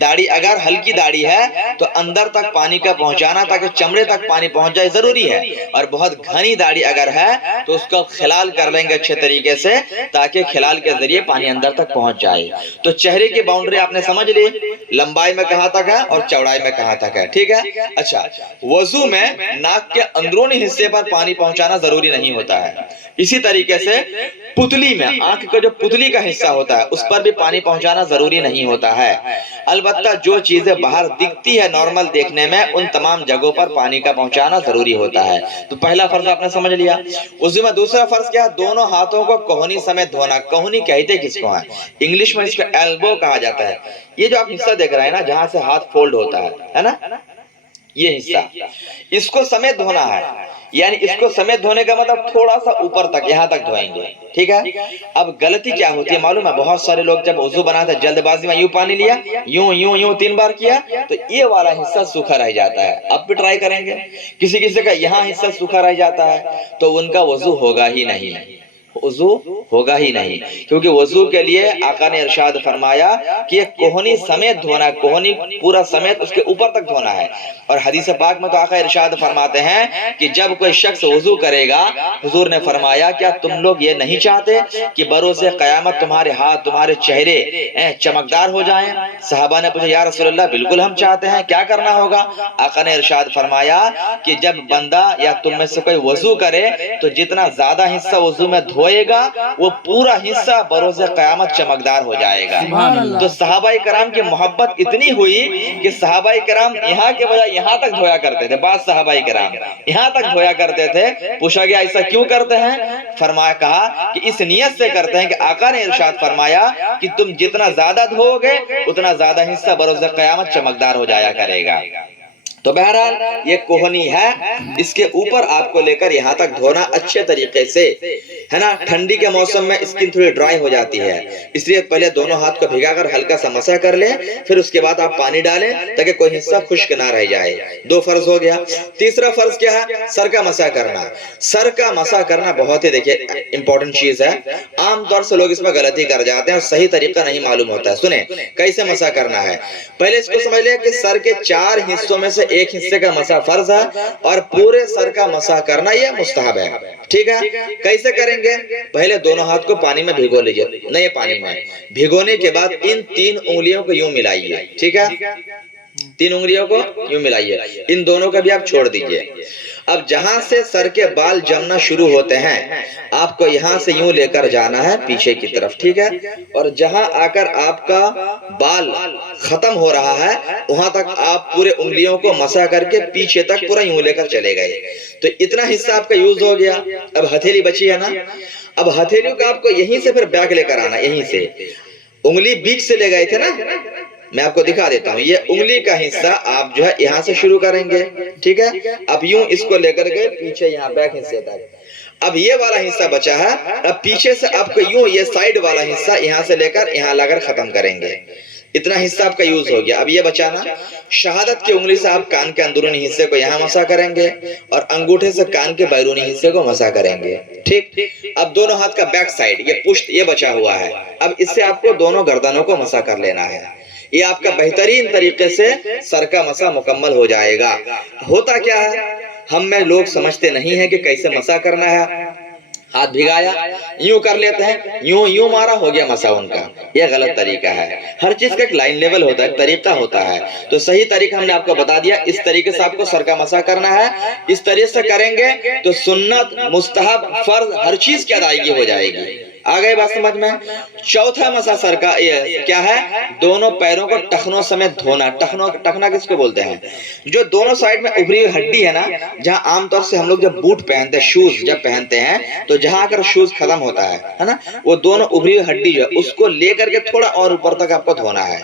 داڑھی اگر ہلکی داڑھی ہے تو اندر تک پانی کا پہنچانا تاکہ چمڑے تک پانی پہنچ جائے ضروری ہے، اور بہت گھنی داڑھی اگر ہے تو اس کو خلال کر لیں گے اچھے طریقے سے تاکہ خلال کے ذریعے پانی اندر تک پہنچ جائے. تو چہرے کی باؤنڈری آپ نے سمجھ لی، لمبائی میں کہاں تک ہے اور چوڑائی میں کہاں تک ہے. ٹھیک ہے. اچھا، وضو میں ناک کے اندرونی حصے پر پانی پہنچانا ضروری نہیں ہوتا ہے. اسی طریقے سے پتلی میں، آنکھ کا جو پتلی کا حصہ ہوتا ہے اس پر بھی پانی پہنچانا ضروری نہیں ہوتا ہے. البتہ جو چیزیں باہر دکھتی ہے نارمل دیکھنے میں، ان تمام جگہوں پر پانی کا پہنچانا ضروری ہوتا ہے. تو پہلا فرض آپ نے سمجھ لیا. وضو میں دوسرا فرض کیا ہے؟ دونوں ہاتھوں کو کوہنی سمیت دھونا. کوہنی کہتے کس کو ہیں؟ انگلش میں اس کو ایلبو کہا جاتا ہے. یہ جو آپ حصہ دیکھ رہے ہیں نا جہاں سے ہاتھ فولڈ ہوتا ہے نا، یہ حصہ اس کو سمیت دھونا ہے. یعنی اس کو سمیت دھونے کا مطلب تھوڑا سا اوپر تک، یہاں تک دھوئیں گے. ٹھیک ہے. اب غلطی کیا ہوتی ہے معلوم ہے؟ بہت سارے لوگ جب وضو بناتے ہیں جلد بازی میں یوں پانی لیا، یوں یوں یوں 3 بار کیا تو یہ والا حصہ سوکھا رہ جاتا ہے. اب بھی ٹرائی کریں گے. کسی کسی کا یہاں حصہ سوکھا رہ جاتا ہے تو ان کا وضو ہوگا ہی نہیں، وضو ہوگا ہی نہیں. کیونکہ وضو کے لیے آقا نے ارشاد فرمایا کہ یہ کوہنی سمیت دھونا ہے، کوہنی پورا سمیت اس کے اوپر تک دھونا ہے. اور حدیث پاک میں تو آقا ارشاد فرماتے ہیں کہ جب کوئی شخص وضو کرے گا، حضور نے فرمایا کیا تم لوگ یہ نہیں چاہتے کہ بروز قیامت تمہارے ہاتھ، تمہارے چہرے چمکدار ہو جائیں؟ صحابہ نے پوچھا یا رسول اللہ بالکل ہم چاہتے ہیں، کیا کرنا ہوگا؟ آقا نے ارشاد فرمایا کہ جب بندہ یا تم میں سے کوئی وضو کرے تو جتنا زیادہ حصہ وضو میں دھوئے گا وہ پورا حصہ بروز قیامت چمکدار ہو جائے گا. تو صحابہ کرام کی محبت اتنی ہوئی کہ صحابہ کرام یہاں کے بجائے یہاں تک دھویا کرتے تھے. بعض صحابہ کرام یہاں تک دھویا کرتے تھے. پوچھا گیا ایسا کیوں کرتے ہیں؟ فرمایا کہا کہ اس نیت سے کرتے ہیں کہ آقا نے ارشاد فرمایا کہ تم جتنا زیادہ دھو گے اتنا زیادہ حصہ بروز قیامت چمکدار ہو جایا کرے گا. تو بہرحال یہ کوہنی ہے، اس کے اوپر آپ کو لے کر یہاں تک دھونا اچھے طریقے سے ہے نا. ٹھنڈی کے موسم میں اسکن تھوڑی ڈرائی ہو جاتی ہے، اس لیے پہلے دونوں ہاتھ کو بھگا کر ہلکا سا مسح کر لیں، پھر اس کے بعد آپ پانی ڈالیں تاکہ کوئی حصہ خشک نہ رہ جائے. 2 فرض ہو گیا. تیسرا فرض کیا ہے؟ سر کا مسح کرنا. سر کا مسح کرنا بہت ہی دیکھیے امپورٹنٹ چیز ہے. عام طور سے لوگ اس میں غلطی کر جاتے ہیں اور صحیح طریقہ نہیں معلوم ہوتا ہے. سنیں کیسے مسح کرنا ہے. پہلے اس کو سمجھ لیں کہ سر کے 4 حصوں میں سے ایک حصے کا مسح فرض ہے اور پورے سر کا مسح کرنا یہ مستحب ہے. ٹھیک ہے. کیسے کریں گے؟ پہلے دونوں ہاتھ کو پانی میں بھگو لیجئے، نئے پانی میں. بھگونے کے بعد ان 3 انگلیوں کو یوں ملائیے. ٹھیک ہے. 3 انگلیوں کو یوں ملائیے، ان دونوں کا بھی آپ چھوڑ دیجئے. اب جہاں سے سر کے بال جمنا شروع ہوتے ہیں آپ کو یہاں سے یوں لے کر جانا ہے پیچھے کی طرف. ٹھیک ہے. اور جہاں آ کر آپ کا بال ختم ہو رہا ہے وہاں تک آپ پورے انگلیوں کو مسح کر کے پیچھے تک پورا یوں لے کر چلے گئے. تو اتنا حصہ آپ کا یوز ہو گیا. اب ہتھیلی بچی ہے نا، اب ہتھیلیوں کا آپ کو یہیں سے پھر بیک لے کر آنا. یہیں سے انگلی بیچ سے لے گئے تھے نا، میں آپ کو دکھا دیتا ہوں. یہ انگلی کا حصہ آپ جو ہے یہاں سے شروع کریں گے. ٹھیک ہے. اب یوں اس کو لے کر گئے پیچھے یہاں بیک حصے تک. اب یہ والا حصہ بچا ہے، اب پیچھے سے آپ کو یوں یہ سائیڈ والا حصہ یہاں سے لے کر یہاں لا کر ختم کریں گے. اتنا حصہ آپ کا یوز ہو گیا. اب یہ بچانا شہادت کی انگلی سے آپ کان کے اندرونی حصے کو یہاں مسح کریں گے اور انگوٹھے سے کان کے بیرونی حصے کو مسح کریں گے. ٹھیک. اب دونوں ہاتھ کا بیک سائیڈ یہ پشت یہ بچا ہوا ہے. اب اس سے آپ کو دونوں گردنوں کو مسح کر لینا ہے. یہ آپ کا بہترین طریقے سے سر کا مسح مکمل ہو جائے گا. ہوتا کیا ہے ہم میں لوگ سمجھتے نہیں ہیں کہ کیسے مسح کرنا ہے. ہاتھ بھگایا یوں کر لیتے ہیں، یوں یوں مارا ہو گیا مسح ان کا. یہ غلط طریقہ ہے. ہر چیز کا ایک لائن لیول ہوتا ہے، ایک طریقہ ہوتا ہے. تو صحیح طریقہ ہم نے آپ کو بتا دیا. اس طریقے سے آپ کو سر کا مسح کرنا ہے. اس طریقے سے کریں گے تو سنت، مستحب، فرض ہر چیز کی ادائیگی ہو جائے گی. آگئے بات سمجھ میں. چوتھا مسح سر کا کیا ہے؟ دونوں پیروں کو ٹخنوں سمیت دھونا. ٹخنا کس کو بولتے ہیں؟ جو دونوں سائیڈ میں ابھری ہوئی ہڈی ہے نا، جہاں عام طور سے ہم لوگ جب بوٹ پہنتے ہیں، شوز جب پہنتے ہیں تو جہاں اگر شوز ختم ہوتا ہے نا، وہ دونوں ابھری ہوئی ہڈی جو ہے اس کو لے کر کے تھوڑا اور اوپر تک آپ کو دھونا ہے.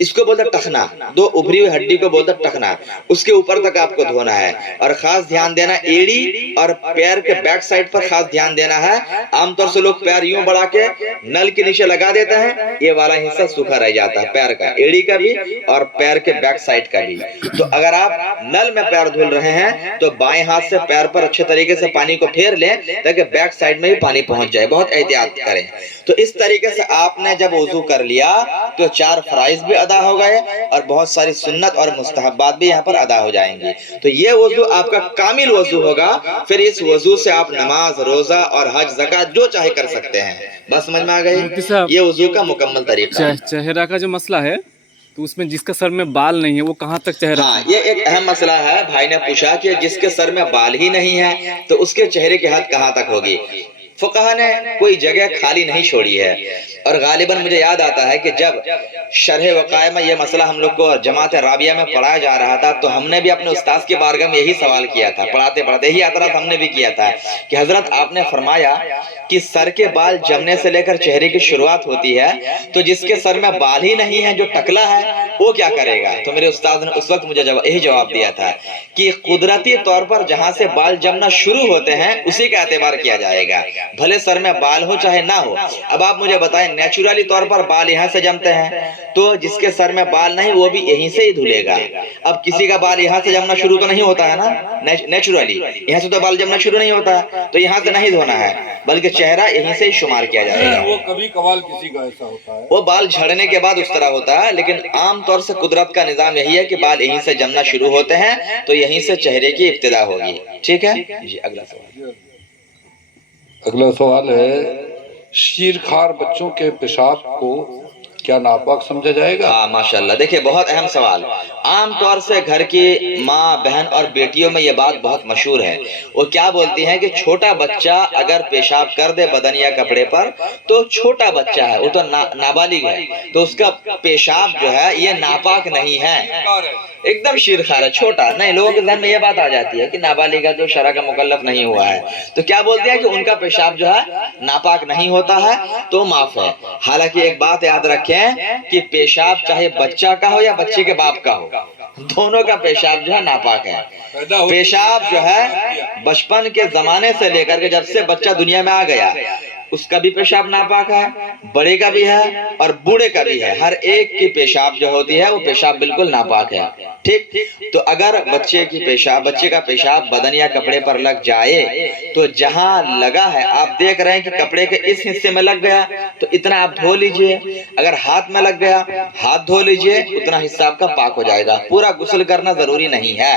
اس کو بولتا ٹخنا، دو ابھری ہوئی ہڈی کو بولتا ٹخنا، اس کے اوپر تک آپ کو دھونا ہے، اور خاص دھیان دینا ایڑی اور پیر کے بیک سائڈ پر خاص دھیان دینا ہے۔ عام طور سے لوگ پیر یوں بڑھا کے نل کے نیچے لگا دیتے ہیں، یہ والا حصہ سوکھا رہ جاتا ہے، پیر کا، ایڑی کا بھی اور پیر کے بیک سائڈ کا بھی۔ تو اگر آپ نل میں پیر دھل رہے ہیں تو بائیں ہاتھ سے پیر پر اچھے طریقے سے پانی کو پھیر لیں تاکہ بیک سائڈ میں بھی پانی پہنچ جائے، بہت احتیاط کریں۔ تو اس طریقے سے آپ نے جب وضو کر لیا تو 4 فرائض بھی ادا ہو گئے اور بہت ساری سنت اور مستحبات بھی یہاں پر ادا ہو جائیں گی۔ تو یہ وضو آپ کا کامل وضو ہوگا، پھر اس وضو سے آپ نماز، روزہ اور حج، زکوٰۃ جو چاہے کر سکتے ہیں۔ بس سمجھ میں آ گئی؟ یہ وضو کا مکمل طریقہ ہے۔ چہرہ کا جو مسئلہ ہے تو اس میں جس کا سر میں بال نہیں ہے وہ کہاں تک چہرہ؟ ہاں، یہ ایک اہم مسئلہ ہے۔ بھائی نے پوچھا کہ جس کے سر میں بال ہی نہیں ہے تو اس کے چہرے کی حد کہاں تک ہوگی؟ فقہ نے کوئی جگہ خالی نہیں چھوڑی ہے، اور غالباً مجھے یاد آتا ہے کہ جب شرح وقائع میں یہ مسئلہ ہم لوگ کو جماعت رابعہ میں پڑھایا جا رہا تھا تو ہم نے بھی اپنے استاذ کی بارگاہ میں یہی سوال کیا تھا، پڑھاتے پڑھاتے یہی اعتراض ہم نے بھی کیا تھا کہ حضرت آپ نے فرمایا کہ سر کے بال جمنے سے لے کر چہرے کی شروعات ہوتی ہے، تو جس کے سر میں بال ہی نہیں ہے، جو ٹکلا ہے، وہ کیا کرے گا؟ تو میرے استاد نے اس وقت مجھے یہی جواب دیا تھا کہ قدرتی طور پر جہاں سے بال جمنا شروع ہوتے ہیں اسی کا اعتبار کیا جائے گا، بھلے سر میں بال ہو چاہے نہ ہو۔ اب آپ مجھے بتائیں، نیچرلی طور پر بال یہاں سے جمتے ہیں، تو جس کے سر میں بال نہیں وہ بھی یہیں سے ہی دھلے گا۔ اب کسی کا بال یہاں سے جمنا شروع تو نہیں ہوتا ہے نا، نیچرلی یہاں سے تو بال جمنا شروع نہیں ہوتا ہے، تو یہاں سے نہیں دھونا ہے بلکہ چہرہ یہیں سے ہی شمار کیا جائے گا۔ وہ کبھی کبھار کسی کا ایسا ہوتا ہے، وہ بال جھڑنے کے بعد اس طرح ہوتا ہے، لیکن عام طور سے قدرت کا نظام یہی ہے کہ بال یہیں سے جمنا شروع ہوتے ہیں تو یہیں سے چہرے کی ابتدا ہوگی۔ ٹھیک ہے جی، اگلا سوال۔ اگلا سوال ہے، شیرخوار بچوں کے پیشاب کو کیا ناپاک سمجھا جائے گا؟ ہاں ماشاءاللہ، دیکھیں بہت اہم سوال۔ عام طور سے گھر کی ماں، بہن اور بیٹیوں میں یہ بات بہت مشہور ہے، وہ کیا بولتی ہیں کہ چھوٹا بچہ اگر پیشاب کر دے بدن یا کپڑے پر تو چھوٹا بچہ ہے، وہ تو نابالغ ہے، تو اس کا پیشاب جو ہے یہ ناپاک نہیں ہے، ایک دم شیرخوار ہے، چھوٹا نہیں۔ لوگوں کے ذہن میں یہ بات آ جاتی ہے کہ نابالغ ہے جو شرع کا مکلف نہیں ہوا ہے، تو کیا بولتے ہیں کہ ان کا پیشاب جو ہے ناپاک نہیں ہوتا ہے تو معاف ہے۔ حالانکہ ایک بات یاد رکھیں کہ پیشاب چاہے بچہ کا ہو یا بچے کے باپ کا ہو، دونوں کا پیشاب جو ہے ناپاک ہے۔ پیشاب جو ہے بچپن کے زمانے سے لے کر کے جب سے بچہ دنیا میں آ گیا اس کا بھی پیشاب ناپاک ہے، بڑے کا بھی ہے اور بوڑھے کا بھی ہے، ہر ایک کی پیشاب جو ہوتی ہے وہ پیشاب بالکل ناپاک ہے۔ ٹھیک، تو اگر بچے کا پیشاب بدن یا کپڑے پر لگ جائے تو جہاں لگا ہے آپ دیکھ رہے ہیں کہ کپڑے کے اس حصے میں لگ گیا تو اتنا آپ دھو لیجئے، اگر ہاتھ میں لگ گیا ہاتھ دھو لیجئے، اتنا حصہ آپ کا پاک ہو جائے گا، پورا غسل کرنا ضروری نہیں ہے۔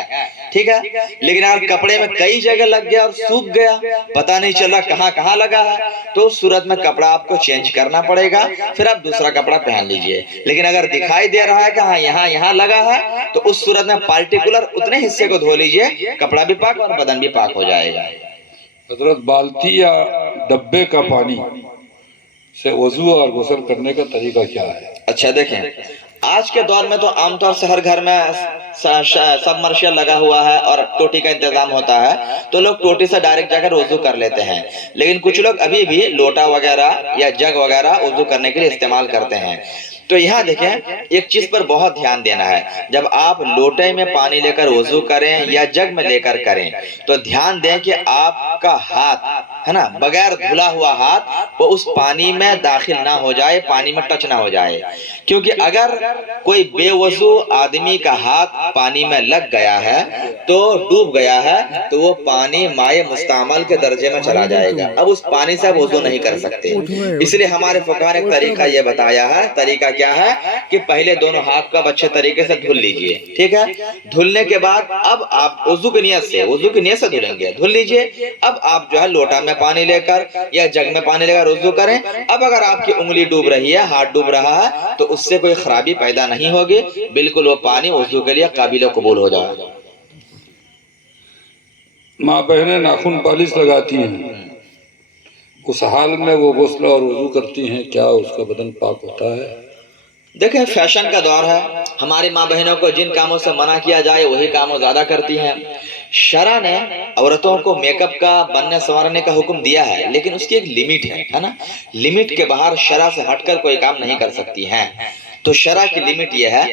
ٹھیک ہے، لیکن اگر کپڑے میں کئی جگہ لگ گیا اور سوکھ گیا، پتہ نہیں چلا کہاں کہاں لگا ہے، تو اس صورت میں کپڑا آپ کو چینج کرنا پڑے گا، پھر آپ دوسرا کپڑا پہن لیجئے۔ لیکن اگر دکھائی دے رہا ہے کہ ہاں یہاں لگا ہے تو اس صورت میں پارٹیکولر اتنے حصے کو دھو لیجئے، کپڑا بھی پاک اور بدن بھی پاک ہو جائے گا۔ حضرت بالٹی یا ڈبے کا پانی سے وضو اور غسل کرنے کا طریقہ کیا ہے؟ اچھا دیکھیں، آج کے دور میں تو عام طور سے ہر گھر میں سب مرشل لگا ہوا ہے اور ٹوٹی کا انتظام ہوتا ہے تو لوگ ٹوٹی سے ڈائریکٹ جا کر وضو کر لیتے ہیں، لیکن کچھ لوگ ابھی بھی لوٹا وغیرہ یا جگ وغیرہ وضو کرنے کے لیے استعمال کرتے ہیں۔ تو یہاں دیکھیں ایک چیز پر بہت دھیان دینا ہے، جب آپ لوٹے میں پانی لے کر وضو کریں یا جگ میں لے کر کریں تو دھیان دیں کہ آپ کا ہاتھ ہے نا بغیر دھلا ہوا ہاتھ وہ اس پانی میں داخل نہ ہو جائے، پانی میں ٹچ نہ ہو جائے، کیونکہ اگر کوئی بے وضو آدمی کا ہاتھ پانی میں لگ گیا ہے تو ڈوب گیا ہے تو وہ پانی مائع مستعمل کے درجے میں چلا جائے گا، اب اس پانی سے وضو نہیں کر سکتے۔ اس لیے ہمارے فقہ نے ایک طریقہ یہ بتایا ہے، طریقہ کیا ہے کہ پہلے دونوں ہاتھ کو اچھے طریقے سے دھل لیجئے، ٹھیک ہے، دھلنے کے بعد اب آپ وضو کی نیت سے دھلیں گے، دھل لیجئے، اب آپ جو ہے لوٹا میں پانی لے کر یا جگ میں پانی لے کر وضو کریں۔ اب اگر آپ کی انگلی ڈوب رہی ہے، ہاتھ ڈوب رہا ہے تو اس سے کوئی خرابی پیدا نہیں ہوگی، بالکل وہ پانی وضو کے لیے قابل قبول ہو جائے گا۔ ماں بہنیں ناخن پالش لگاتی ہیں، اس حال میں وہ غسل اور وضو کرتی ہیں، کیا اس کا بدن پاک ہوتا ہے؟ دیکھیں فیشن کا دور ہے، ہماری ماں بہنوں کو جن کاموں سے منع کیا جائے وہی کاموں زیادہ کرتی ہیں۔ شرع نے عورتوں کو میک اپ کا بننے سنورنے کا حکم دیا ہے، لیکن اس کی ایک لمٹ ہے نا، لمٹ کے باہر شرع سے ہٹ کر کوئی کام نہیں کر سکتی ہیں۔ تو شرع کی لیمٹ یہ ہے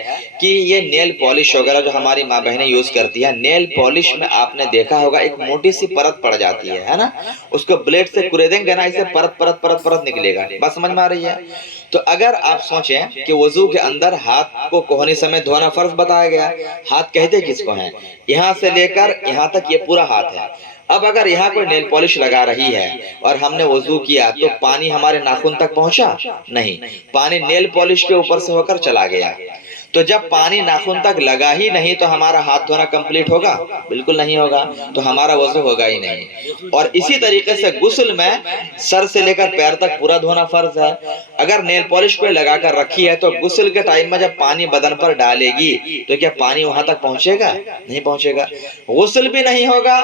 کہ یہ نیل پالش وغیرہ جو ہماری ماں بہنیں یوز کرتی ہیں، نیل پالش میں آپ نے دیکھا ہوگا ایک موٹی سی پرت پڑ جاتی ہے نا، اس کو بلیڈ سے کریدیں گے نا، اسے پرت پرت پرت پرت نکلے گا، بات سمجھ میں آ رہی ہے؟ تو اگر آپ سوچیں کہ وضو کے اندر ہاتھ کو کوہنی سمیت دھونا فرض بتایا گیا، ہاتھ کہتے کس کو ہیں؟ یہاں سے لے کر یہاں تک یہ پورا ہاتھ ہے۔ اب اگر یہاں کوئی نیل پالش لگا رہی ہے اور ہم نے وضو کیا تو پانی ہمارے ناخن تک پہنچا نہیں، پانی نیل پالش کے اوپر سے ہو کر چلا گیا۔ تو جب پانی ناخن تک لگا ہی نہیں تو ہمارا ہاتھ دھونا کمپلیٹ ہوگا؟ بالکل نہیں ہوگا، تو ہمارا وضو ہوگا ہی نہیں۔ اور اسی طریقے سے غسل میں سر سے لے کر پیر تک پورا دھونا فرض ہے۔ اگر نیل پالش کوئی لگا کر رکھی ہے تو غسل کے ٹائم میں جب پانی بدن پر ڈالے گی تو کیا پانی وہاں تک پہنچے گا؟ نہیں پہنچے گا، غسل بھی نہیں ہوگا،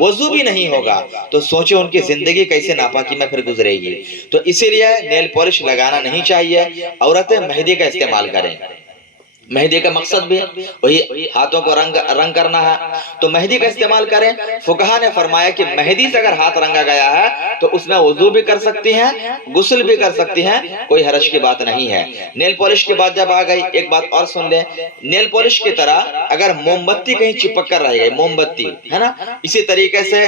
وضو بھی نہیں ہوگا، تو سوچیں ان کی زندگی کیسے ناپاکی میں پھر گزرے گی۔ تو اسی لیے نیل پالش لگانا نہیں چاہیے، عورتیں مہندی کا استعمال کریں۔ مہندی کا مقصد بھی وہی ہاتھوں کو رنگ کرنا ہے، تو مہندی کا استعمال کریں۔ فقہا نے فرمایا کہ مہندی سے اگر ہاتھ رنگا گیا ہے تو اس میں وضو بھی کر سکتی ہیں، غسل بھی کر سکتی ہیں، کوئی حرج کی بات نہیں ہے۔ نیل پالش کے بعد جب آ گئی، ایک بات اور سن لیں، نیل پالش کی طرح اگر موم بتی کہیں چپک کر رہ گئی، موم بتی ہے نا، اسی طریقے سے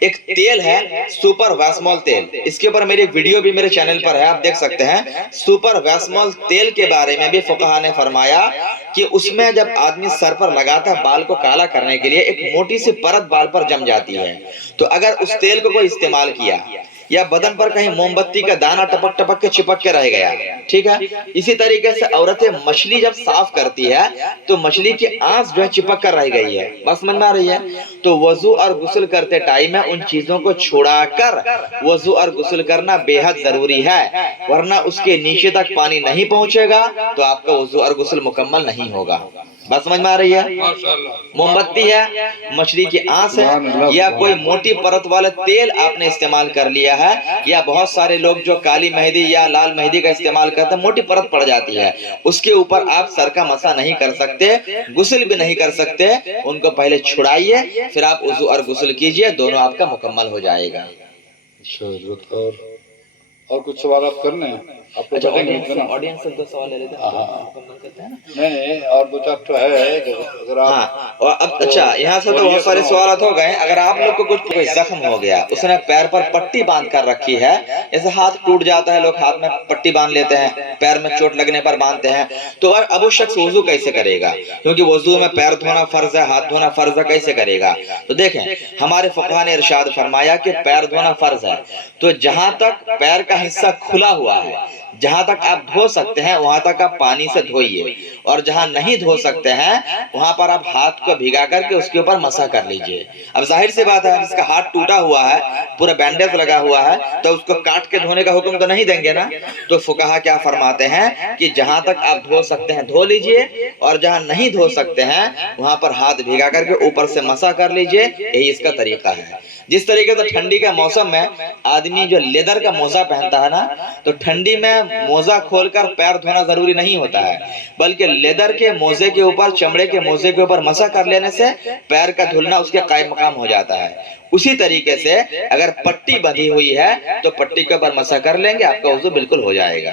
ایک تیل ہے سپر ویسمول تیل، اس کے اوپر میری ایک ویڈیو بھی میرے چینل پر ہے، آپ دیکھ سکتے ہیں۔ سپر ویسمول تیل کے بارے میں بھی فقہا نے فرمایا کہ اس میں جب آدمی سر پر لگاتا ہے بال کو کالا کرنے کے لیے ایک موٹی سی پرت بال پر جم جاتی ہے، تو اگر اس تیل کو کوئی استعمال کیا یا بدن پر کہیں موم بتی کا دانہ ٹپک ٹپک کے چپک کے رہ گیا، ٹھیک ہے، اسی طریقے سے عورتیں مچھلی جب صاف کرتی ہے تو مچھلی کی آنس جو ہے چپک کر رہ گئی ہے، بس سمجھ میں آ رہی ہے؟ تو وضو اور غسل کرتے ٹائم میں ان چیزوں کو چھڑا کر وضو اور غسل کرنا بے حد ضروری ہے، ورنہ اس کے نیچے تک پانی نہیں پہنچے گا تو آپ کا وضو اور غسل مکمل نہیں ہوگا۔ بات سمجھ میں آ رہی ہے؟ موم بتی ہے، مچھلی کی آنس ہے، یا کوئی موٹی پرت والا تیل آپ نے استعمال کر لیا ہے، یا بہت سارے لوگ جو کالی مہندی یا لال مہندی کا استعمال کرتے ہیں، موٹی پرت پڑ جاتی ہے، اس کے اوپر آپ سر کا مسح نہیں کر سکتے، غسل بھی نہیں کر سکتے، ان کو پہلے چھڑائیے پھر آپ وضو اور غسل کیجئے، دونوں آپ کا مکمل ہو جائے گا۔ اچھا حضرت، اور کچھ سوالات کرنے ہیں آپ لوگ؟ آڈینس سے دو سوال لے لیتے ہیں، مکمل کرتے ہیں نا؟ نہیں، اور دو چار تو ہے اگر آپ، ہاں، اور اب اچھا یہاں سے تو بہت سارے سوالات ہو گئے۔ اگر آپ لوگ کو کوئی زخم ہو گیا، اس نے پیر پر پٹی باندھ کر رکھی ہے، جیسے ہاتھ ٹوٹ جاتا ہے، لوگ ہاتھ میں پٹی باندھ لیتے ہیں، پیر میں چوٹ لگنے پر باندھتے ہیں، تو اب وہ شخص وضو کیسے کرے گا؟ کیونکہ وضو میں پیر دھونا فرض ہے، ہاتھ دھونا فرض ہے، کیسے کرے گا؟ تو دیکھیں ہمارے فقہا نے ارشاد فرمایا کہ پیر دھونا فرض ہے، تو جہاں تک پیر کا حصہ کھلا ہوا ہے، جہاں تک آپ دھو سکتے ہیں وہاں تک آپ پانی سے دھوئیے، اور جہاں نہیں دھو سکتے ہیں وہاں پر آپ ہاتھ کو بھگا کر کے اس کے اوپر مسح کر لیجئے۔ اب ظاہر سی بات ہے جس کا ہاتھ ٹوٹا ہوا ہے، پورا بینڈیج لگا ہوا ہے، تو اس کو کاٹ کے دھونے کا حکم تو نہیں دیں گے نا، تو فقہا کیا فرماتے ہیں کہ جہاں تک آپ دھو سکتے ہیں دھو لیجئے، اور جہاں نہیں دھو سکتے ہیں وہاں پر ہاتھ بھگا کر کے اوپر سے مسح کر لیجئے، یہی اس کا طریقہ ہے۔ جس طریقے سے ٹھنڈی کے موسم میں آدمی جو لیدر کا موزہ پہنتا ہے نا، تو ٹھنڈی میں موزہ کھول کر پیر دھونا ضروری نہیں ہوتا ہے، بلکہ لیدر کے موزے کے اوپر، چمڑے کے موزے کے اوپر مسح کر لینے سے پیر کا دھلنا اس کے قائم مقام ہو جاتا ہے۔ اسی طریقے سے اگر پٹی بندھی ہوئی ہے تو پٹی کے اوپر مسح کر لیں گے، آپ کا وضو بالکل ہو جائے گا۔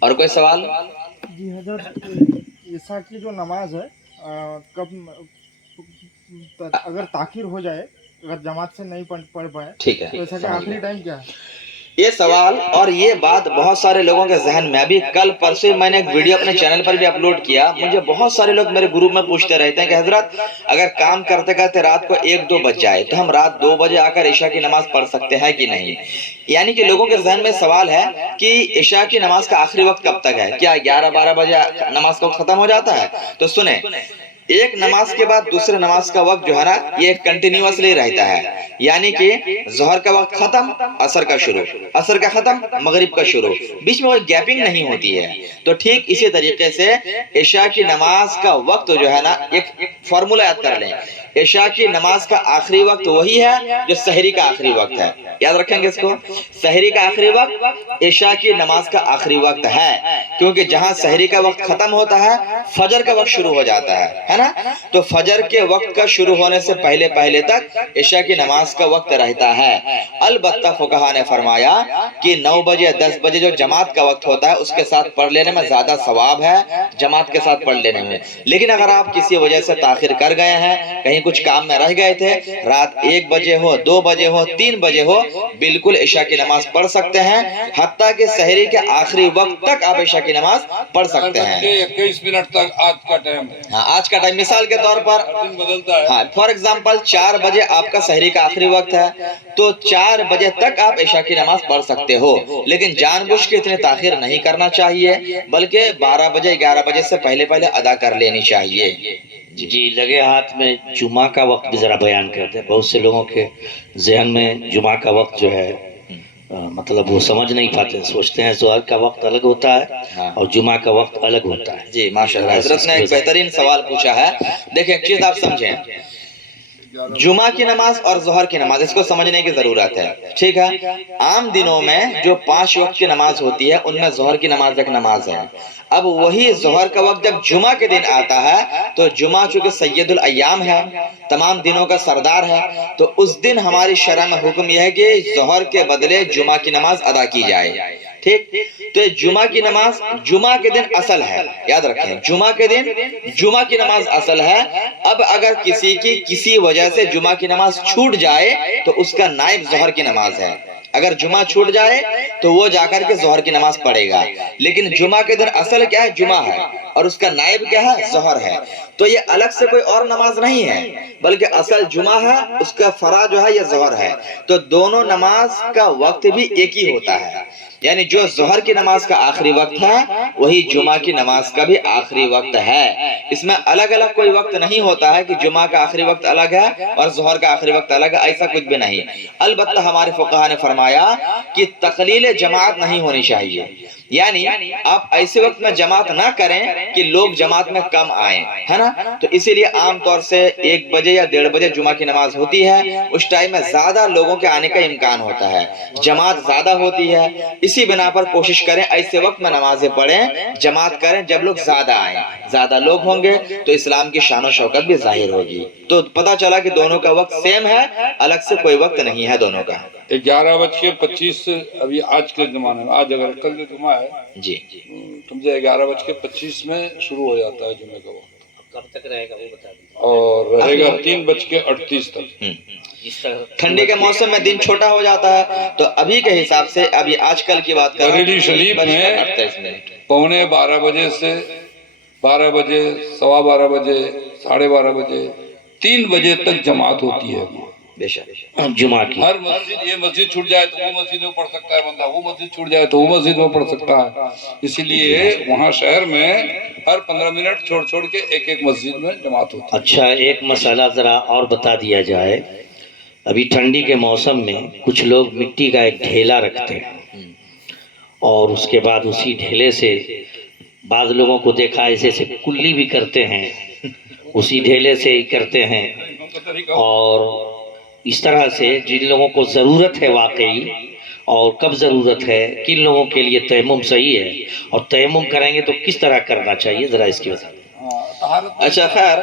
اور کوئی سوال؟ جی حضرت، عشاء کی جو نماز ہے کب اگر تاخیر ہو جائے، اگر جماعت سے نہیں پڑھ پائے ٹھیک ہے، تو عشاء کا آخری ٹائم کیا ہے؟ یہ سوال اور یہ بات بہت سارے لوگوں کے ذہن میں، ابھی کل پرسوں میں نے ایک ویڈیو اپنے چینل پر بھی اپلوڈ کیا، مجھے بہت سارے لوگ میرے گروپ میں پوچھتے رہتے ہیں کہ حضرت اگر کام کرتے کرتے رات کو 1-2 بج جائے تو ہم رات 2 بجے آ کر عشاء کی نماز پڑھ سکتے ہیں کہ نہیں؟ یعنی کہ لوگوں کے ذہن میں سوال ہے کہ عشاء کی نماز کا آخری وقت کب تک ہے؟ کیا 11-12 بجے نماز کا وقت ختم ہو جاتا ہے؟ تو سنیں، ایک نماز کے بعد دوسرے نماز کا وقت جو ہے نا یہ کنٹینیوسلی رہتا ہے، یعنی کہ ظہر کا وقت ختم، عصر کا شروع، عصر کا ختم، مغرب کا شروع، بیچ میں کوئی گیپنگ نہیں ہوتی ہے۔ تو ٹھیک اسی طریقے سے عشاء کی نماز کا وقت جو ہے نا ایک فارمولہ یاد کر لیں، عشاء کی نماز کا آخری وقت وہی ہے جو سحری کا آخری وقت ہے. یاد رکھیں گے اس کو, سحری کا آخری وقت عشاء کی نماز کا آخری وقت ہے, کیونکہ جہاں سحری کا وقت ختم ہوتا ہے فجر کا وقت شروع ہو جاتا ہے نا. تو فجر کے وقت کا شروع ہونے سے پہلے پہلے تک عشاء کی نماز کا وقت رہتا ہے. البتہ فقہا نے فرمایا کہ 9 بجے 10 بجے جو جماعت کا وقت ہوتا ہے اس کے ساتھ پڑھ لینے میں زیادہ ثواب ہے جماعت کے ساتھ پڑھ لینے میں. لیکن اگر آپ کسی وجہ سے تاخیر کر گئے ہیں, کہیں کچھ کام میں رہ گئے تھے, رات 1 بجے ہو 2 بجے ہو 3 بجے ہو, بالکل عشاء کی نماز پڑھ سکتے ہیں, حتیٰ کہ سحری کے آخری وقت تک آپ عشاء کی نماز پڑھ سکتے ہیں. 21 منٹ تک آج کا ٹائم ہے. ہاں, آج کا ٹائم مثال کے طور پر دن بدلتا ہے. ہاں, فار ایگزامپل 4 بجے آپ کا سحری کا آخری وقت ہے, تو 4 بجے تک آپ عشاء کی نماز پڑھ سکتے ہو. لیکن جان بوجھ کے اتنے تاخیر نہیں کرنا چاہیے, بلکہ 12 بجے 11 بجے سے پہلے پہلے ادا کر لینی چاہیے. جی, لگے ہاتھ میں جمعہ کا وقت بھی ذرا بیان کرتے ہیں. بہت سے لوگوں کے ذہن میں جمعہ کا وقت جو ہے مطلب وہ سمجھ نہیں پاتے, سوچتے ہیں ظہر کا وقت الگ ہوتا ہے اور جمعہ کا وقت الگ ہوتا ہے. جی ماشاءاللہ, حضرت نے ایک بہترین سوال پوچھا ہے. دیکھیں ایک چیز آپ سمجھیں, جمعہ کی نماز اور ظہر کی نماز اس کو سمجھنے کی ضرورت ہے. ٹھیک ہے, عام دنوں میں جو 5 وقت کی نماز ہوتی ہے ان میں ظہر کی نماز ایک نماز ہے. اب وہی ظہر کا وقت جب جمعہ کے دن آتا ہے تو جمعہ چونکہ سید الایام ہے, تمام دنوں کا سردار ہے, تو اس دن ہماری شرع میں حکم یہ ہے کہ ظہر کے بدلے جمعہ کی نماز ادا کی جائے. ٹھیک, تو جمعہ کی نماز جمعہ کے دن اصل ہے, یاد رکھیں جمعہ کے دن جمعہ کی نماز اصل ہے. اب اگر کسی کی کسی وجہ سے جمعہ کی نماز چھوٹ جائے تو اس کا نائب ظہر کی نماز ہے. اگر جمعہ چھوٹ جائے تو وہ جا کر کے ظہر کی نماز پڑھے گا. لیکن جمعہ کے دن اصل کیا ہے, جمعہ ہے, اور اس کا نائب کیا ہے, ظہر ہے. تو یہ الگ سے کوئی اور نماز نہیں ہے, بلکہ اصل جمعہ ہے, اس کا فرع جو ہے یہ ظہر ہے. تو دونوں نماز کا وقت بھی ایک ہی ہوتا ہے, یعنی جو ظہر کی نماز کا آخری وقت ہے وہی جمعہ کی نماز کا بھی آخری وقت ہے. اس میں الگ الگ کوئی وقت نہیں ہوتا ہے کہ جمعہ کا آخری وقت الگ ہے اور ظہر کا آخری وقت الگ ہے, ایسا کچھ بھی نہیں. البتہ ہمارے فقہا نے فرمایا کہ تقلیل جماعت نہیں ہونی چاہیے, یعنی آپ ایسے وقت میں جماعت نہ کریں کہ لوگ جماعت میں کم آئیں, ہے نا. تو اسی لیے عام طور سے 1 بجے یا 1:30 بجے جمعہ کی نماز ہوتی ہے. اس ٹائم میں زیادہ لوگوں کے آنے کا امکان ہوتا ہے, جماعت زیادہ ہوتی ہے. اسی بنا پر کوشش کریں ایسے وقت میں نمازیں پڑھیں, جماعت کریں جب لوگ زیادہ آئیں. زیادہ لوگ ہوں گے تو اسلام کی شان و شوکت بھی ظاہر ہوگی. تو پتہ چلا کہ دونوں کا وقت سیم ہے, الگ سے کوئی وقت نہیں ہے دونوں کا. 11:25 سے ابھی آج کے زمانے میں, آج اگر کل جو جمعہ ہے جی سمجھے 11:25 میں شروع ہو جاتا ہے جمعے کا وقت, کب تک رہے گا وہ بتا دیجیے. اور رہے گا 3:38 تک. ٹھنڈی کے موسم میں دن چھوٹا ہو جاتا ہے, تو ابھی کے حساب سے ابھی آج کل کی بات کریں, بریلی شریف میں 11:45 بجے سے 12 بجے, 12:15 بجے, 12:30 بجے, 3 بجے تک جماعت ہوتی ہے. بے شک جمعہ کی ہر مسجد, یہ مسجد چھوٹ جائے تو وہ مسجد میں پڑھ سکتا ہے بندہ, وہ مسجد چھوٹ جائے تو وہ مسجد میں پڑھ سکتا ہے. اسی لیے وہاں شہر میں ہر 15 منٹ چھوڑ چھوڑ کے ایک مسجد میں جماعت ہوتی ہے. اچھا, ایک مسئلہ ذرا اور بتا دیا جائے. ابھی ٹھنڈی کے موسم میں کچھ لوگ مٹی کا ایک ڈھیلا رکھتے ہیں اور اس کے بعد اسی ڈھیلے سے بعض لوگوں کو دیکھا ایسے سے کلی بھی کرتے ہیں, اسی ڈھیلے سے ہی کرتے ہیں. اور اس طرح سے جن لوگوں کو ضرورت ہے واقعی, اور کب ضرورت ہے, کن لوگوں کے لیے تیمم صحیح ہے, اور تیمم کریں گے تو کس طرح کرنا چاہیے, ذرا اس کی وجہ. اچھا خیر,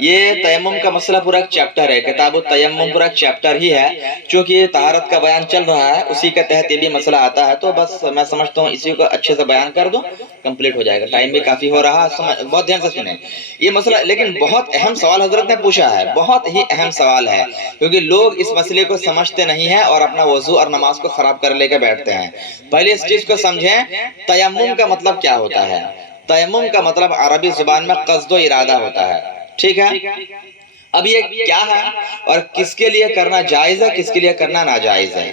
یہ تیمم کا مسئلہ پورا ایک چیپٹر ہے, کتاب التیمم پورا ایک چیپٹر ہی ہے. چونکہ طہارت کا بیان چل رہا ہے اسی کے تحت یہ بھی مسئلہ آتا ہے, تو بس میں سمجھتا ہوں اسی کو اچھے سے بیان کر دوں, کمپلیٹ ہو جائے گا. ٹائم بھی کافی ہو رہا ہے, بہت دھیان سے سنیں یہ مسئلہ. لیکن بہت اہم سوال حضرت نے پوچھا ہے, بہت ہی اہم سوال ہے, کیونکہ لوگ اس مسئلے کو سمجھتے نہیں ہیں اور اپنا وضو اور نماز کو خراب کر لے کے بیٹھتے ہیں. پہلے اس چیز کو سمجھیں, تیمم کا مطلب کیا ہوتا ہے. تیمم کا مطلب عربی زبان میں قصد و ارادہ ہوتا ہے. ٹھیک ہے, اب یہ کیا ہے اور کس کے لیے کرنا جائز ہے, کس کے لیے کرنا ناجائز ہے.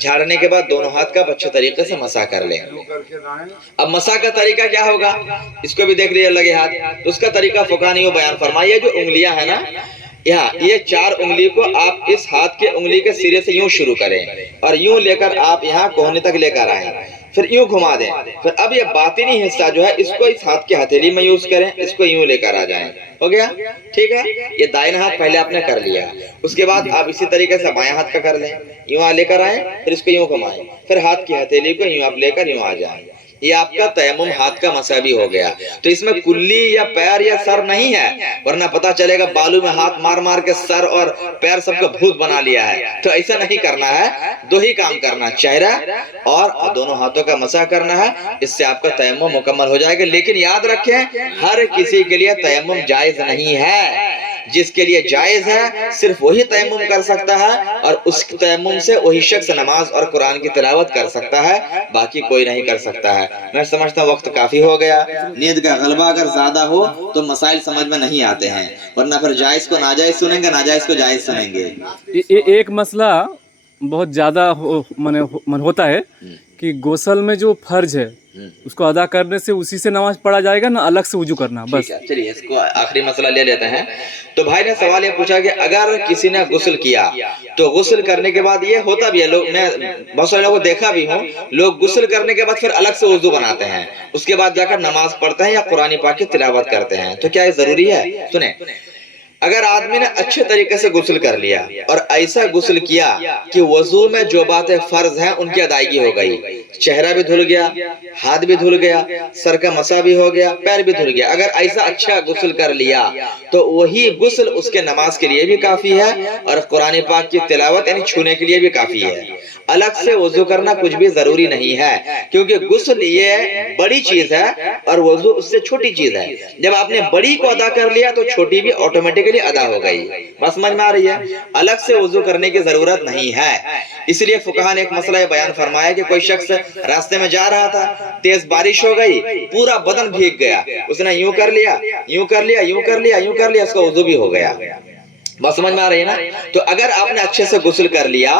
جھاڑنے کے بعد دونوں ہاتھ کا اچھے طریقے سے مسح کر لیں. اب مسح کا طریقہ کیا ہوگا, اس کو بھی دیکھ لیجیے لگے ہاتھ. تو اس کا طریقہ فقہاء نے بیان فرمایا, جو انگلیاں ہیں نا یہاں, یہ 4 انگلی کو آپ اس ہاتھ کے انگلی کے سرے سے یوں شروع کریں اور یوں لے کر آپ یہاں کوہنی تک لے کر آئیں, پھر یوں گھما دیں. پھر اب یہ باطنی حصہ جو ہے اس کو اس ہاتھ کی ہتھیلی میں یوز کریں, اس کو یوں لے کر آ جائیں. ہو گیا, ٹھیک ہے. یہ دائیں ہاتھ پہلے آپ نے کر لیا. اس کے بعد آپ اسی طریقے سے بائیں ہاتھ کا کر لیں, یوں لے کر آئیں, پھر اس کو یوں گھمائیں, پھر ہاتھ کی ہتھیلی کو یوں آپ لے کر یوں آ جائیں. یہ آپ کا تیمم ہاتھ کا مسح بھی ہو گیا. تو اس میں کلی یا پیر یا سر نہیں ہے, ورنہ پتا چلے گا بالو میں ہاتھ مار مار کے سر اور پیر سب کا بھوت بنا لیا ہے. تو ایسا نہیں کرنا ہے, 2 ہی کام کرنا, چہرہ اور دونوں ہاتھوں کا مسح کرنا ہے. اس سے آپ کا تیمم مکمل ہو جائے گا. لیکن یاد رکھیں, ہر کسی کے لیے تیمم جائز نہیں ہے. جس کے لیے جائز ہے صرف وہی تیمم کر سکتا ہے, اور اس تیمم سے وہی شخص نماز اور قرآن کی تلاوت کر سکتا ہے, باقی کوئی نہیں کر سکتا ہے. میں سمجھتا ہوں وقت کافی ہو گیا. نیند کا غلبہ اگر زیادہ ہو تو مسائل سمجھ میں نہیں آتے ہیں, ورنہ پھر جائز کو ناجائز سنیں گے, ناجائز کو جائز سنیں گے. ایک مسئلہ بہت زیادہ ہوتا ہے کہ غسل میں جو فرض ہے اس کو ادا کرنے سے اسی سے نماز پڑھا جائے گا نا, الگ سے وضو کرنا بس. چلیے اس کو آخری مسئلہ لے لیتے ہیں. تو بھائی نے سوال یہ پوچھا کہ اگر کسی نے غسل کیا تو غسل کرنے کے بعد, یہ ہوتا بھی ہے, لوگ میں بہت سارے لوگوں کو دیکھا بھی ہوں, لوگ غسل کرنے کے بعد پھر الگ سے وضو بناتے ہیں, اس کے بعد جا کر نماز پڑھتے ہیں یا قرآن پاک کی تلاوت کرتے ہیں. تو کیا یہ ضروری ہے؟ سنیں, اگر آدمی نے اچھے طریقے سے غسل کر لیا اور ایسا غسل کیا کہ وضو میں جو باتیں فرض ہیں ان کی ادائیگی ہو گئی, چہرہ بھی دھل گیا, ہاتھ بھی دھل گیا, سر کا مسح بھی ہو گیا, پیر بھی دھل گیا, اگر ایسا اچھا غسل کر لیا تو وہی غسل اس کے نماز کے لیے بھی کافی ہے اور قرآن پاک کی تلاوت یعنی چھونے کے لیے بھی کافی ہے. الگ سے وضو کرنا کچھ بھی ضروری نہیں ہے, کیونکہ غسل یہ بڑی چیز ہے اور وضو اس سے چھوٹی چیز ہے. جب آپ نے بڑی کو ادا کر لیا تو چھوٹی بھی آٹومیٹکلی ادا ہو گئی. بس سمجھ میں آ رہی ہے, الگ سے وضو کرنے کی ضرورت نہیں ہے. اس لیے فقہاء نے ایک مسئلہ بیان فرمایا کہ کوئی شخص راستے میں جا رہا تھا, تیز بارش ہو گئی, پورا بدن بھیگ گیا, اس نے یوں کر لیا, یوں کر لیا, یوں کر لیا, یوں کر لیا, اس کا وضو بھی ہو گیا. بس سمجھ میں آ رہی ہے نا. تو اگر آپ نے اچھے سے غسل کر لیا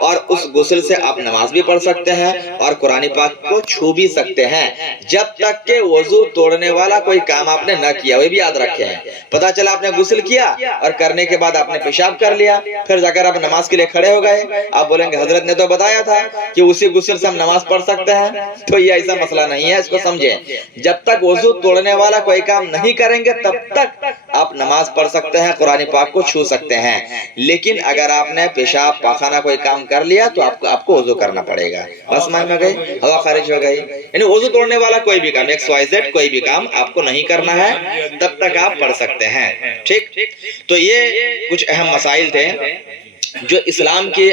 اور اس غسل سے آپ نماز بھی پڑھ سکتے ہیں اور قرآن پاک کو چھو بھی سکتے ہیں, جب تک کہ وضو توڑنے والا کوئی کام آپ نے نہ کیا. وہ بھی یاد رکھیں, پتا چلا آپ نے غسل کیا اور کرنے کے بعد آپ نے پیشاب کر لیا, پھر جا کر آپ نماز کے لیے کھڑے ہو گئے, آپ بولیں گے حضرت نے تو بتایا تھا کہ اسی غسل سے ہم نماز پڑھ سکتے ہیں. تو یہ ایسا مسئلہ نہیں ہے, اس کو سمجھیں. جب تک وضو توڑنے والا کوئی کام نہیں کریں گے تب تک آپ نماز پڑھ سکتے ہیں, قرآن پاک کو چھو سکتے ہیں. لیکن اگر آپ نے پیشاب پاخانہ کوئی کام کر لیا تو آپ کو وضو کرنا پڑے گا. بس مان میں گئی, ہوا خارج ہو گئی. یعنی وضو توڑنے والا کوئی بھی کام, XYZ کوئی بھی کام آپ کو نہیں کرنا ہے, تب تک آپ پڑھ سکتے ہیں. ٹھیک. تو یہ کچھ اہم مسائل تھے جو اسلام کے